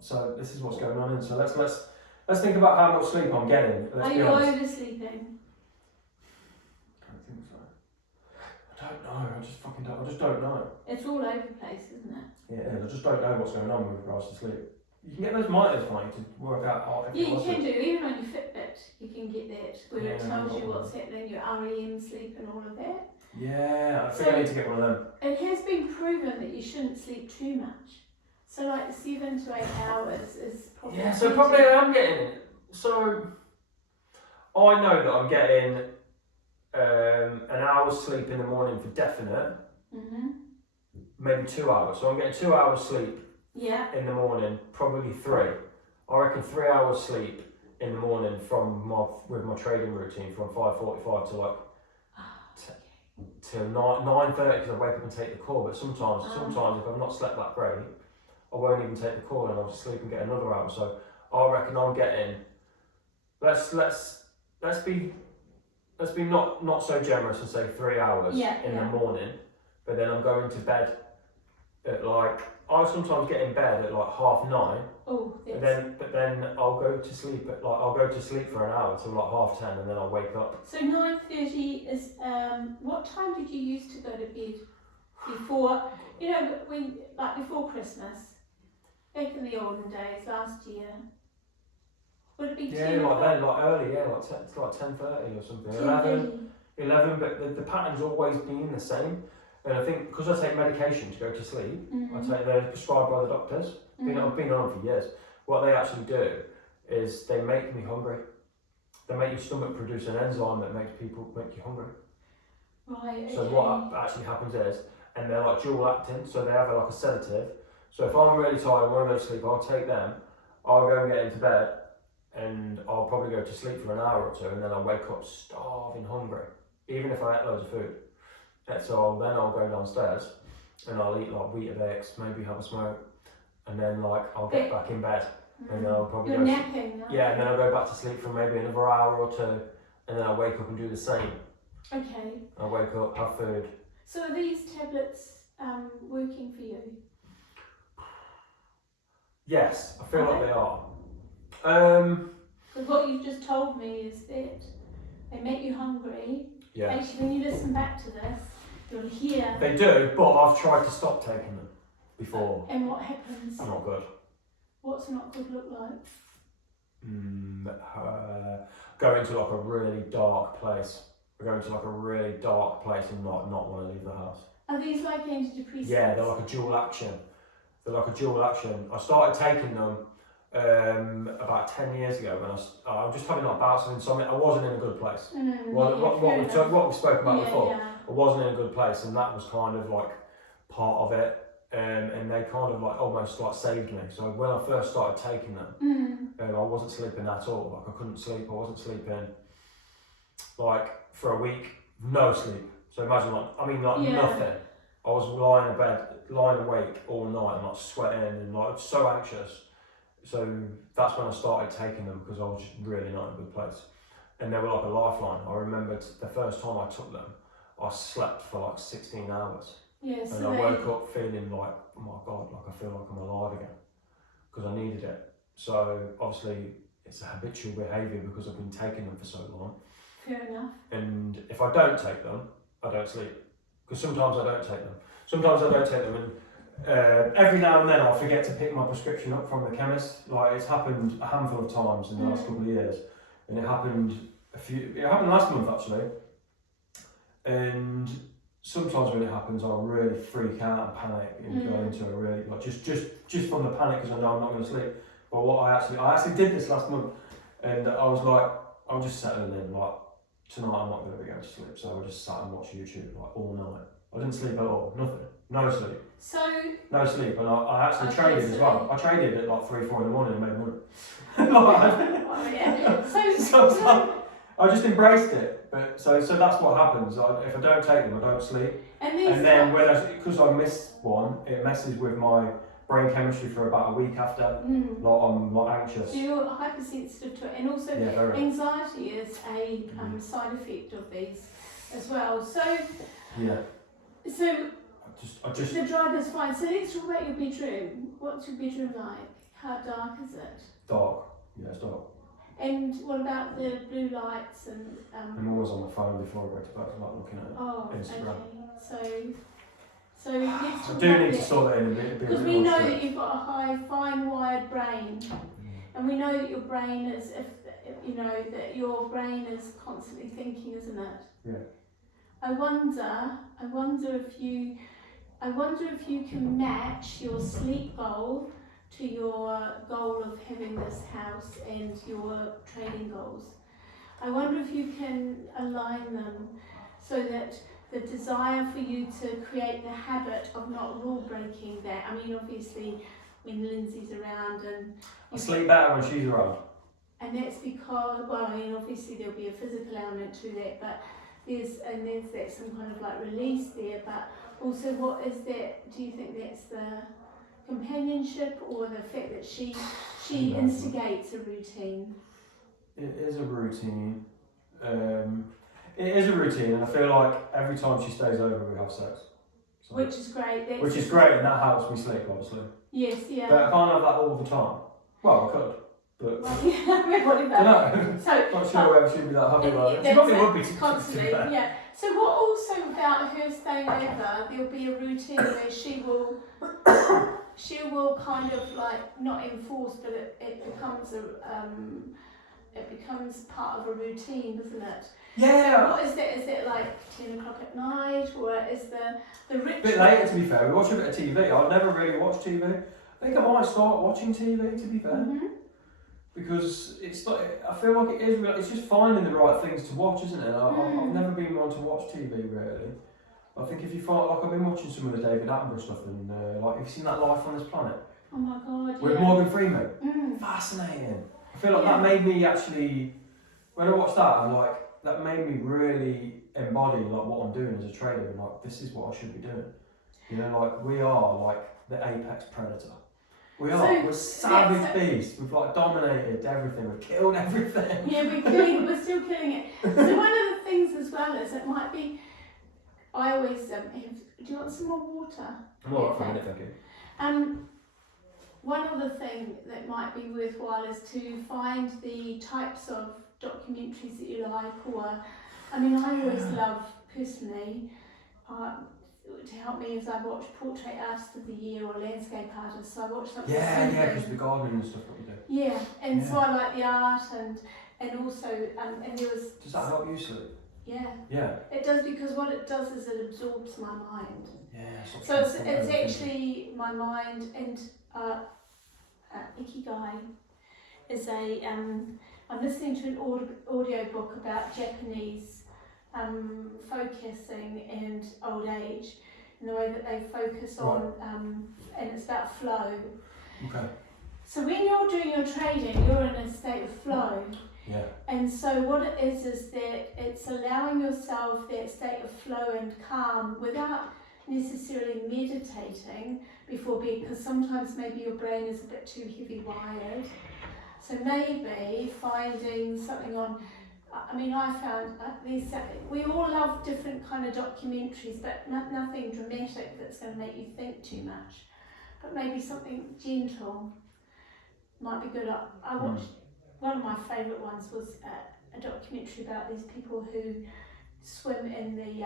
So this is what's going on. So let's think about how much sleep I'm getting. Are you oversleeping? I don't think so. I don't know. I just don't know. It's all over the place, isn't it? Yeah, it is. I just don't know what's going on with regards to sleep. You can get those monitors, can't you, to work out. Yeah, you can do. Even on your Fitbit, you can get that where it tells you what's happening, your REM sleep and all of that. Yeah, I think I need to get one of them. It has been proven that you shouldn't sleep too much. So like 7 to 8 hours is probably... Yeah, so probably I am getting it. So I know that I'm getting an hour's sleep in the morning for definite. Maybe 2 hours. So I'm getting 2 hours sleep in the morning, probably 3. I reckon 3 hours sleep in the morning with my trading routine from 5:45 to like till 9:30, because I wake up and take the call. But sometimes if I've not slept that great, I won't even take the call, and I'll just sleep and get another hour. So I reckon I'm getting. Let's be not so generous and say 3 hours in the morning, but then I'm going to bed at like, I sometimes get in bed at like 9:30. Oh, But that's... then I'll go to sleep at like, I'll go to sleep for an hour till like 10:30, and then I'll wake up. So 9:30 is, what time did you used to go to bed before, you know, when, like before Christmas, back in the olden days, last year? Would it be 10 like o'clock? then, like early, like 10, it's like 10:30 or something. 11, but the pattern's always been the same. And I think because I take medication to go to sleep, they're prescribed by the doctors. I've been on them for years. What they actually do is they make me hungry. They make your stomach produce an enzyme that makes you hungry. Right, okay. So what actually happens is, and they're like dual acting, so they have like a sedative. So if I'm really tired and want to go to sleep, I'll take them, I'll go and get into bed, and I'll probably go to sleep for an hour or two, and then I'll wake up starving hungry, even if I ate loads of food. And so then I'll go downstairs, and I'll eat like Weetabix, maybe have a smoke, and then like I'll get back in bed, and then I'll probably You're napping, no? yeah, and then I'll go back to sleep for maybe another hour or two, and then I'll wake up and do the same. Okay. I'll wake up, have food. So are these tablets working for you? Yes, I feel like they are. Because what you've just told me is that they make you hungry. Yeah. Actually, when you listen back to this, you'll hear. They do, but I've tried to stop taking them before. And what happens? It's not good. What's not good look like? Go into like a really dark place. Go into like a really dark place and not want to leave the house. Are these like antidepressants? Yeah, they're like a dual action. I started taking them about 10 years ago when I was just having like bouts of insomnia. I wasn't in a good place. What we spoke about before, I wasn't in a good place, and that was kind of like part of it. And they kind of like almost like saved me. So when I first started taking them, I wasn't sleeping at all. Like I couldn't sleep. I wasn't sleeping like for a week, no sleep. So imagine nothing. I was lying awake all night and like sweating and like so anxious. So that's when I started taking them because I was just really not in a good place. And they were like a lifeline. I remember the first time I took them, I slept for like 16 hours. Yes. And I woke up feeling like, oh my God, like I feel like I'm alive again because I needed it. So obviously it's a habitual behaviour because I've been taking them for so long. Fair enough. And if I don't take them, I don't sleep. Because sometimes I don't take them. Sometimes I don't take them, and every now and then I'll forget to pick my prescription up from the chemist. Like it's happened a handful of times in the last couple of years, and it happened last month actually. And sometimes when it happens, I'll really freak out and panic and go into a really like just from the panic because I know I'm not going to sleep. But what I actually did this last month, and I was like, I'm just settling in like. Tonight I'm not going to be going to sleep, so I just sat and watched YouTube like all night. I didn't sleep at all, nothing, no sleep. No sleep, and I actually traded as well. I traded at like 3, 4 in the morning and made money. I just embraced it. But so that's what happens. If I don't take them, I don't sleep. And then because I missed one, it messes with my brain chemistry for about a week after. Like I'm like anxious. So you're hypersensitive to it, and also anxiety is a side effect of these as well. So I just the drug is fine. So let's talk about your bedroom. What's your bedroom like? How dark is it? Dark. Yeah, it's dark. And what about the blue lights and? I'm always on my phone before I go to bed. I'm like looking at Instagram. Okay. So let's talk I do need to sort that in a bit. Because we know that you've got a high, fine-wired brain, and we know that your brain is, that your brain is constantly thinking, isn't it? Yeah. I wonder if you can match your sleep goal to your goal of having this house and your trading goals. I wonder if you can align them so that the desire for you to create the habit of not rule breaking that. I mean, obviously, when Lindsay's around and I sleep better when she's around. And that's because, well, I mean, obviously there'll be a physical element to that, but there's that some kind of like release there. But also, what is that? Do you think that's the companionship or the fact that she instigates a routine? It is a routine. It is a routine, and I feel like every time she stays over, we have sex. So, which is great. That's which is great, and that helps me sleep, obviously. Yes, yeah. But I can't have that all the time. Well, I could, but Well, yeah, whatever. I don't know. So, Not sure whether she'd be that happy about it. She that's probably it, would be constantly, yeah. So what also about her staying over, there'll be a routine where she will kind of like, not enforce, but it becomes part of a routine, doesn't it? Yeah. So what is it? Is it like 10 o'clock at night, or is the ritual? A bit later, to be fair. We watch a bit of TV. I've never really watched TV. I think I might start watching TV, to be fair. Mm-hmm. Because it's like, I feel like it is, it's just finding the right things to watch, isn't it? I've never been one to watch TV, really. I think if you find, like, I've been watching some of the David Attenborough stuff, and like, have you seen that Life on This Planet? Oh my god, With yeah. Morgan Freeman. Mm. Fascinating. I feel like that made me actually, when I watched that, I'm like, that made me really embody like what I'm doing as a trader, and like, this is what I should be doing. You know, like, we are like the apex predator. We are. So, we're savage beasts. We've like dominated everything. We've killed everything. Yeah, we're still killing it. So one of the things as well is it might be, I always, do you want some more water? I'm all right for a minute, thank you. One other thing that might be worthwhile is to find the types of documentaries that you like, or, I mean, I always love, personally, to help me as I watch Portrait Artist of the Year or Landscape Artist, so I watch like because the gardening and stuff that we do. Yeah, and so I like the art and also, and there was... Does that help you sleep? Yeah. Yeah. It does, because what it does is it absorbs my mind. Yeah. So it's actually my mind, and Ikigai is I'm listening to an audio book about Japanese focusing and old age, and the way that they focus on, and it's about flow. Okay. So when you're doing your trading, you're in a state of flow. Yeah. And so what it is that it's allowing yourself that state of flow and calm without necessarily meditating before bed, because sometimes maybe your brain is a bit too heavy wired. So maybe finding something on, I mean, I found we all love different kind of documentaries, but nothing dramatic that's going to make you think too much. But maybe something gentle might be good. I watched, one of my favourite ones was a documentary about these people who swim in the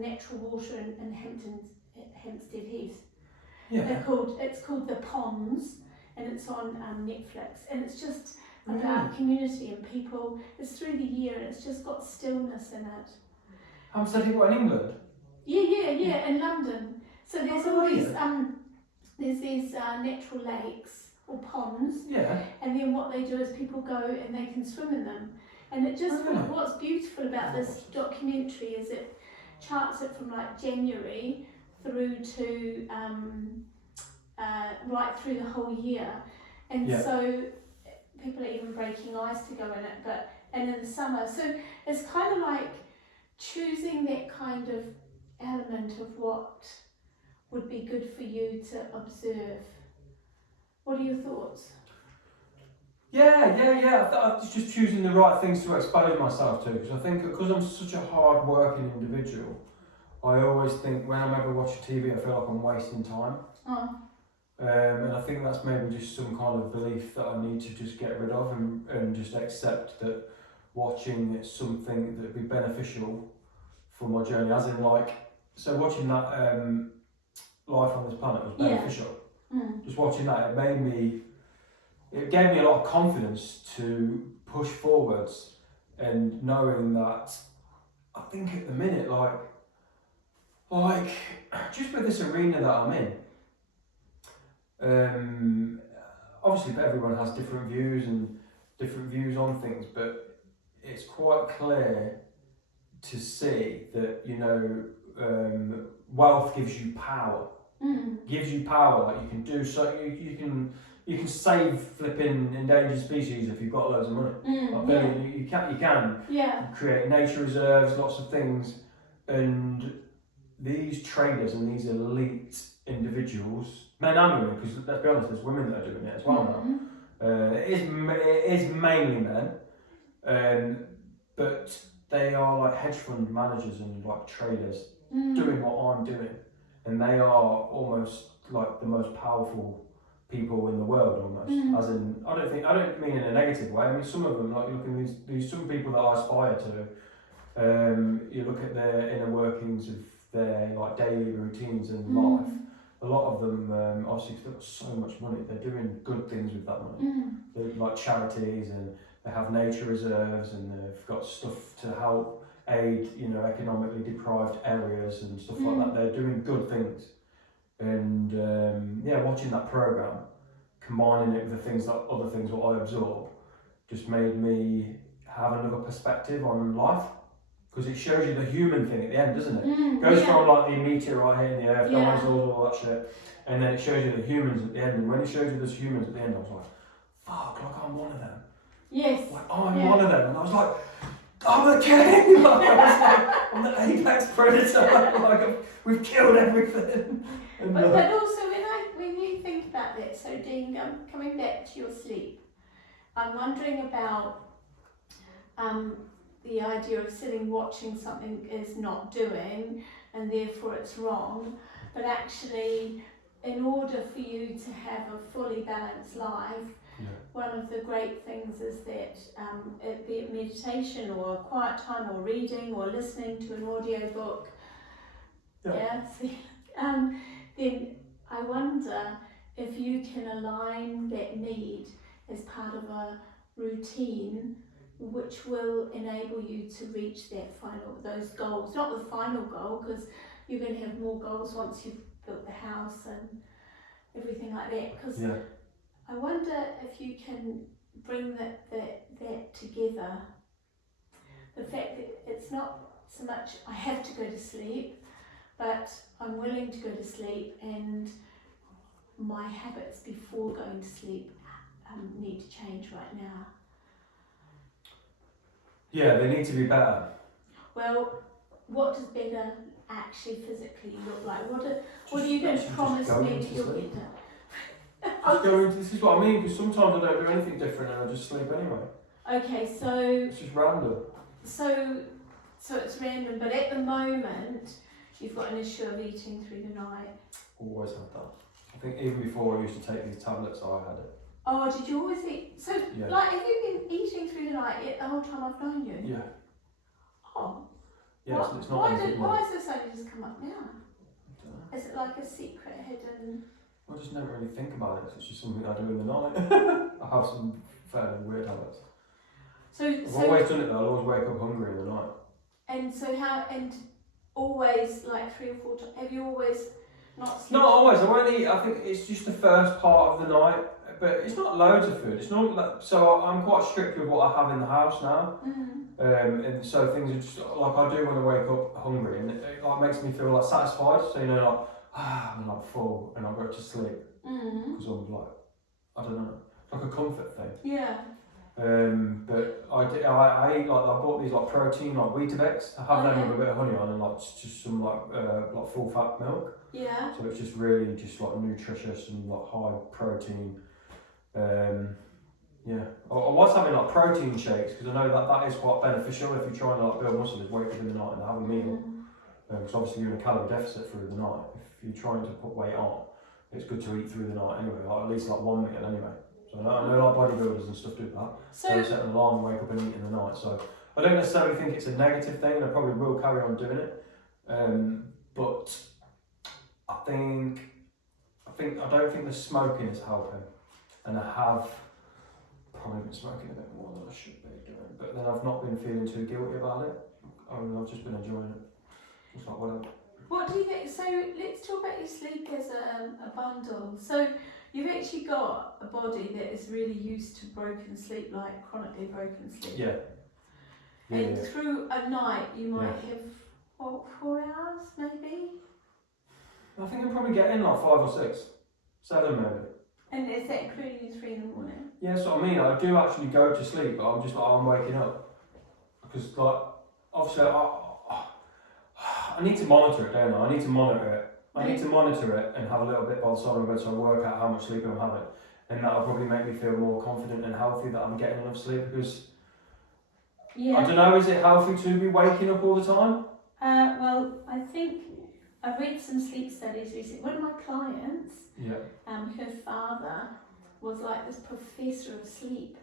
natural water in Hampstead Heath. Yeah. It's called The Ponds, and it's on Netflix, and it's just about community and people. It's through the year, and it's just got stillness in it. Hampstead Heath, what, in England? Yeah, in London. So there's all these natural lakes or ponds, and then what they do is people go and they can swim in them. And it just, what's beautiful about this documentary is it charts it from like January through to right through the whole year, and so people are even breaking ice to go in it, and in the summer, so it's kind of like choosing that kind of element of what would be good for you to observe. What are your thoughts? Yeah. I'm just choosing the right things to expose myself to, because I think because I'm such a hard working individual, I always think when I'm ever watching TV, I feel like I'm wasting time. And I think that's maybe just some kind of belief that I need to just get rid of and just accept that watching is something that would be beneficial for my journey. As in, like, so watching that Life on This Planet was beneficial. Just watching that, it gave me a lot of confidence to push forwards, and knowing that I think at the minute, like just with this arena that I'm in, obviously everyone has different views on things, but it's quite clear to see that, you know, wealth gives you power. Gives you power, like you can do so. You can save flipping endangered species if you've got loads of money. You can. Yeah. Create nature reserves, lots of things, and these traders and these elite individuals, men and women, because let's be honest, there's women that are doing it as well now. It is mainly men, but they are like hedge fund managers and like traders. doing what I'm doing, and they are almost like the most powerful people in the world, almost. As in, I don't mean in a negative way. I mean, some of them, like looking at these some people that I aspire to. You look at their inner workings of their like daily routines in life. A lot of them, obviously, they've got so much money. They're doing good things with that money. They're like charities, and they have nature reserves, and they've got stuff to help aid, economically deprived areas and stuff like that. They're doing good things, and watching that program, combining it with the things that other things what I absorb, just made me have another perspective on life. Because it shows you the human thing at the end, doesn't it? It goes from like the meteorite hitting the earth, dinosaurs, all that shit, and then it shows you the humans at the end. And when it shows you those humans at the end, I was like, fuck, like I'm one of them. Yes. Like I'm one of them. And I was like, I'm a king! Like, I was like, I'm the apex predator. Like, we've killed everything. And, but also, when you think about that, so Dean, coming back to your sleep, I'm wondering about the idea of sitting watching something is not doing and therefore it's wrong, but actually in order for you to have a fully balanced life, one of the great things is that be it meditation or quiet time or reading or listening to an audio book, then I wonder if you can align that need as part of a routine which will enable you to reach those goals. Not the final goal, because you're going to have more goals once you've built the house and everything like that. Because I wonder if you can bring that together. The fact that it's not so much I have to go to sleep, but I'm willing to go to sleep, and my habits before going to sleep need to change right now. Yeah, they need to be better. Well, what does better actually physically look like? What are you going to promise me that you'll get done? This is what I mean, because sometimes I don't do anything different and I just sleep anyway. Okay, so... It's just random. So it's random, but at the moment, you've got an issue of eating through the night. Always had that. I think even before I used to take these tablets, I had it. Oh, did you always eat? So, like, have you been eating through the night the whole time I've known you? Yeah. Oh. Yeah, so it's not anything why has this only just come up now? Is it like a secret hidden... I just never really think about it. It's just something I do in the night. I have some fairly weird habits. I've always done it though. I always wake up hungry in the night. And always like 3 or 4 times. Have you always not slept? Not always. I won't eat. I think it's just the first part of the night. But it's not loads of food. It's not like, so I'm quite strict with what I have in the house now. And so things are just like I do when I wake up hungry, and it like makes me feel like satisfied. So like I'm like full, and I go to sleep because I'm like I don't know, like a comfort thing. Yeah. But I eat like I bought these like protein like Weetabix. I have them with a bit of honey on and like just some like full fat milk. Yeah. So it's just really just like nutritious and like high protein. I was having like protein shakes because I know that is quite beneficial if you're trying to like build muscle. Is wake up in the night and have a meal. Because obviously you're in a calorie deficit through the night. If you're trying to put weight on, it's good to eat through the night anyway. Like at least like 1 meal anyway. So I know like bodybuilders and stuff do that. So they set an alarm and wake up and eat in the night. So I don't necessarily think it's a negative thing, and I probably will carry on doing it. But I don't think the smoking is helping, and I have probably been smoking a bit more than I should be doing. But then I've not been feeling too guilty about it. I've just been enjoying it. It's like whatever. What do you think? So let's talk about your sleep as a bundle. So you've actually got a body that is really used to broken sleep, like chronically broken sleep. Yeah. And through a night you might have, 4 hours maybe? I think I'm probably getting like 5 or 6, 7 maybe. And is that including you 3 in the morning? Yeah, that's what I mean. I do actually go to sleep, but I'm just like, I'm waking up. Because like, obviously I need to monitor it, don't I? I need to monitor it. I need to monitor it and have a little bit by the side of my bed so I work out how much sleep I'm having. And that'll probably make me feel more confident and healthy that I'm getting enough sleep, because I don't know, is it healthy to be waking up all the time? Well, I think I read some sleep studies recently. One of my clients, Yeah. her father was like this professor of sleep,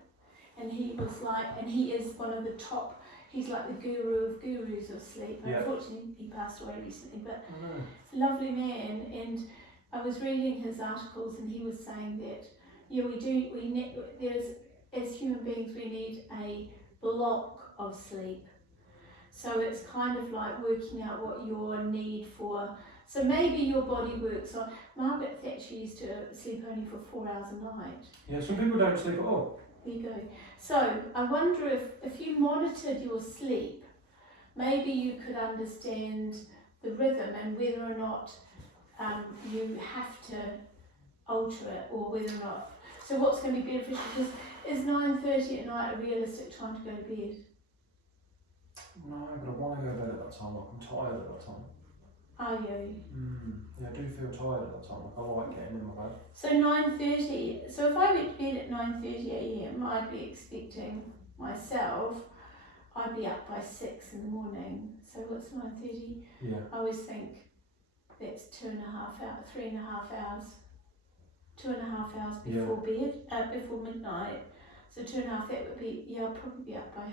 and he is one of the top. He's like the guru of gurus of sleep. Yeah. Unfortunately, he passed away recently, but lovely man. And I was reading his articles, and he was saying that as human beings we need a block of sleep. So it's kind of like working out what your need for. So maybe your body works on. Margaret Thatcher used to sleep only for 4 hours a night. Yeah, some people don't sleep at all. There you go. So I wonder if you monitored your sleep, maybe you could understand the rhythm and whether or not you have to alter it, or whether or not. So what's going to be beneficial? Because is 9:30 at night a realistic time to go to bed? No, but I want to go to bed at that time. Like, I'm tired at that time. Are you? Yeah, I do feel tired at that time. Like, I like getting in my bed. So 9:30. So if I went to bed at 9:30 a.m, I'd be expecting myself. I'd be up by 6 in the morning. So what's 9:30? Yeah. I always think that's 2.5 hours, 3.5 hours. 2.5 hours before bed, before midnight. So 2.5. That would be. Yeah, I'll probably be up by